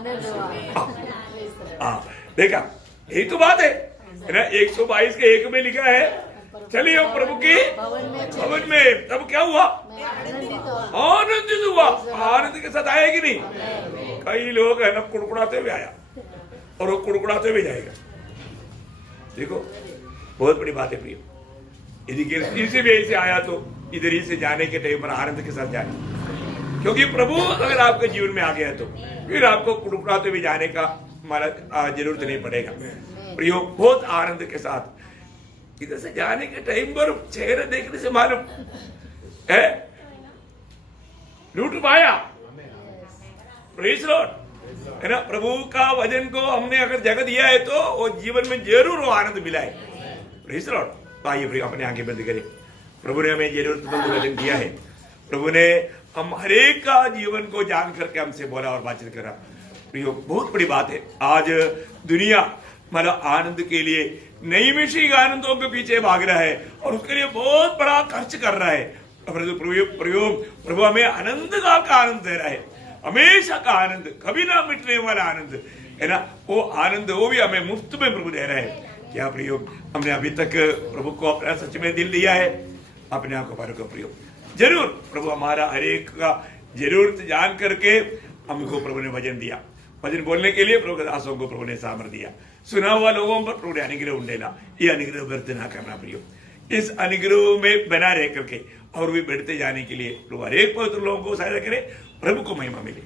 देखा यही तो बात है ना। 122 के 1 में लिखा है चलिए हम प्रभु के भवन में, तब क्या हुआ, आनंदित हुआ। आनंद के साथ आया कि नहीं? कई लोग है ना कुड़कुड़ाते हुए आया और वो कुड़कुड़ाते हुए जाएगा। देखो बहुत बड़ी बात है प्रिय, यदि इधर से भी ऐसे आया तो इधर ही से जाने के टाइम पर आनंद के साथ जाए, क्योंकि प्रभु अगर आपके जीवन में आ गया तो फिर आपको कुड़कुड़ाते हुए जाने का हमारा जरूरत नहीं पड़ेगा। प्रियो, बहुत आनंद के साथ इधर से जाने के टाइम पर चेहरे देखने से मालूम है लूट पाया, प्रेज़ लॉर्ड, है ना। प्रभु का वचन को हमने अगर जगह दिया है तो वो जीवन में जरूर वो आनंद मिला है, प्रेज़ लॉर्ड। आइए प्रिय, अपने आंखें बंद करें। प्रभु ने हमें जरूरतमंद वचन दिया है, प्रभु ने हम हरेक का जीवन को जान करके हमसे बोला और बातचीत करा। प्रियो, बहुत बड़ी बात है। आज दुनिया मतलब आनंद के लिए नई मिशी आनंदों के पीछे भाग रहा है और उसके लिए बहुत बड़ा खर्च कर रहा है। प्रभु हमें आनंद का आनंद दे रहा है, हमेशा का आनंद, कभी ना मिटने वाला आनंद, है ना। वो आनंद वो भी हमें मुफ्त में प्रभु दे रहा है। क्या प्रियो, हमने अभी तक प्रभु को अपना सच में दिल दिया है? अपने आप को पर को प्रियो, जरूर प्रभु हमारा हरेक का जरूरत जान करके हमको प्रभु ने वचन दिया। वचन बोलने के लिए प्रभु के दासों को प्रभु ने सामर्थ दिया। सुना हुआ लोगों पर प्रभु ने अनुग्रह उंडेला। ये अनुग्रह व्यर्थ ना करना प्रियो, इस अनुग्रह में बना रह करके और भी बढ़ते जाने के लिए प्रभु हरेक पवित्र लोगों को सहायता करे। प्रभु को महिमा मिले।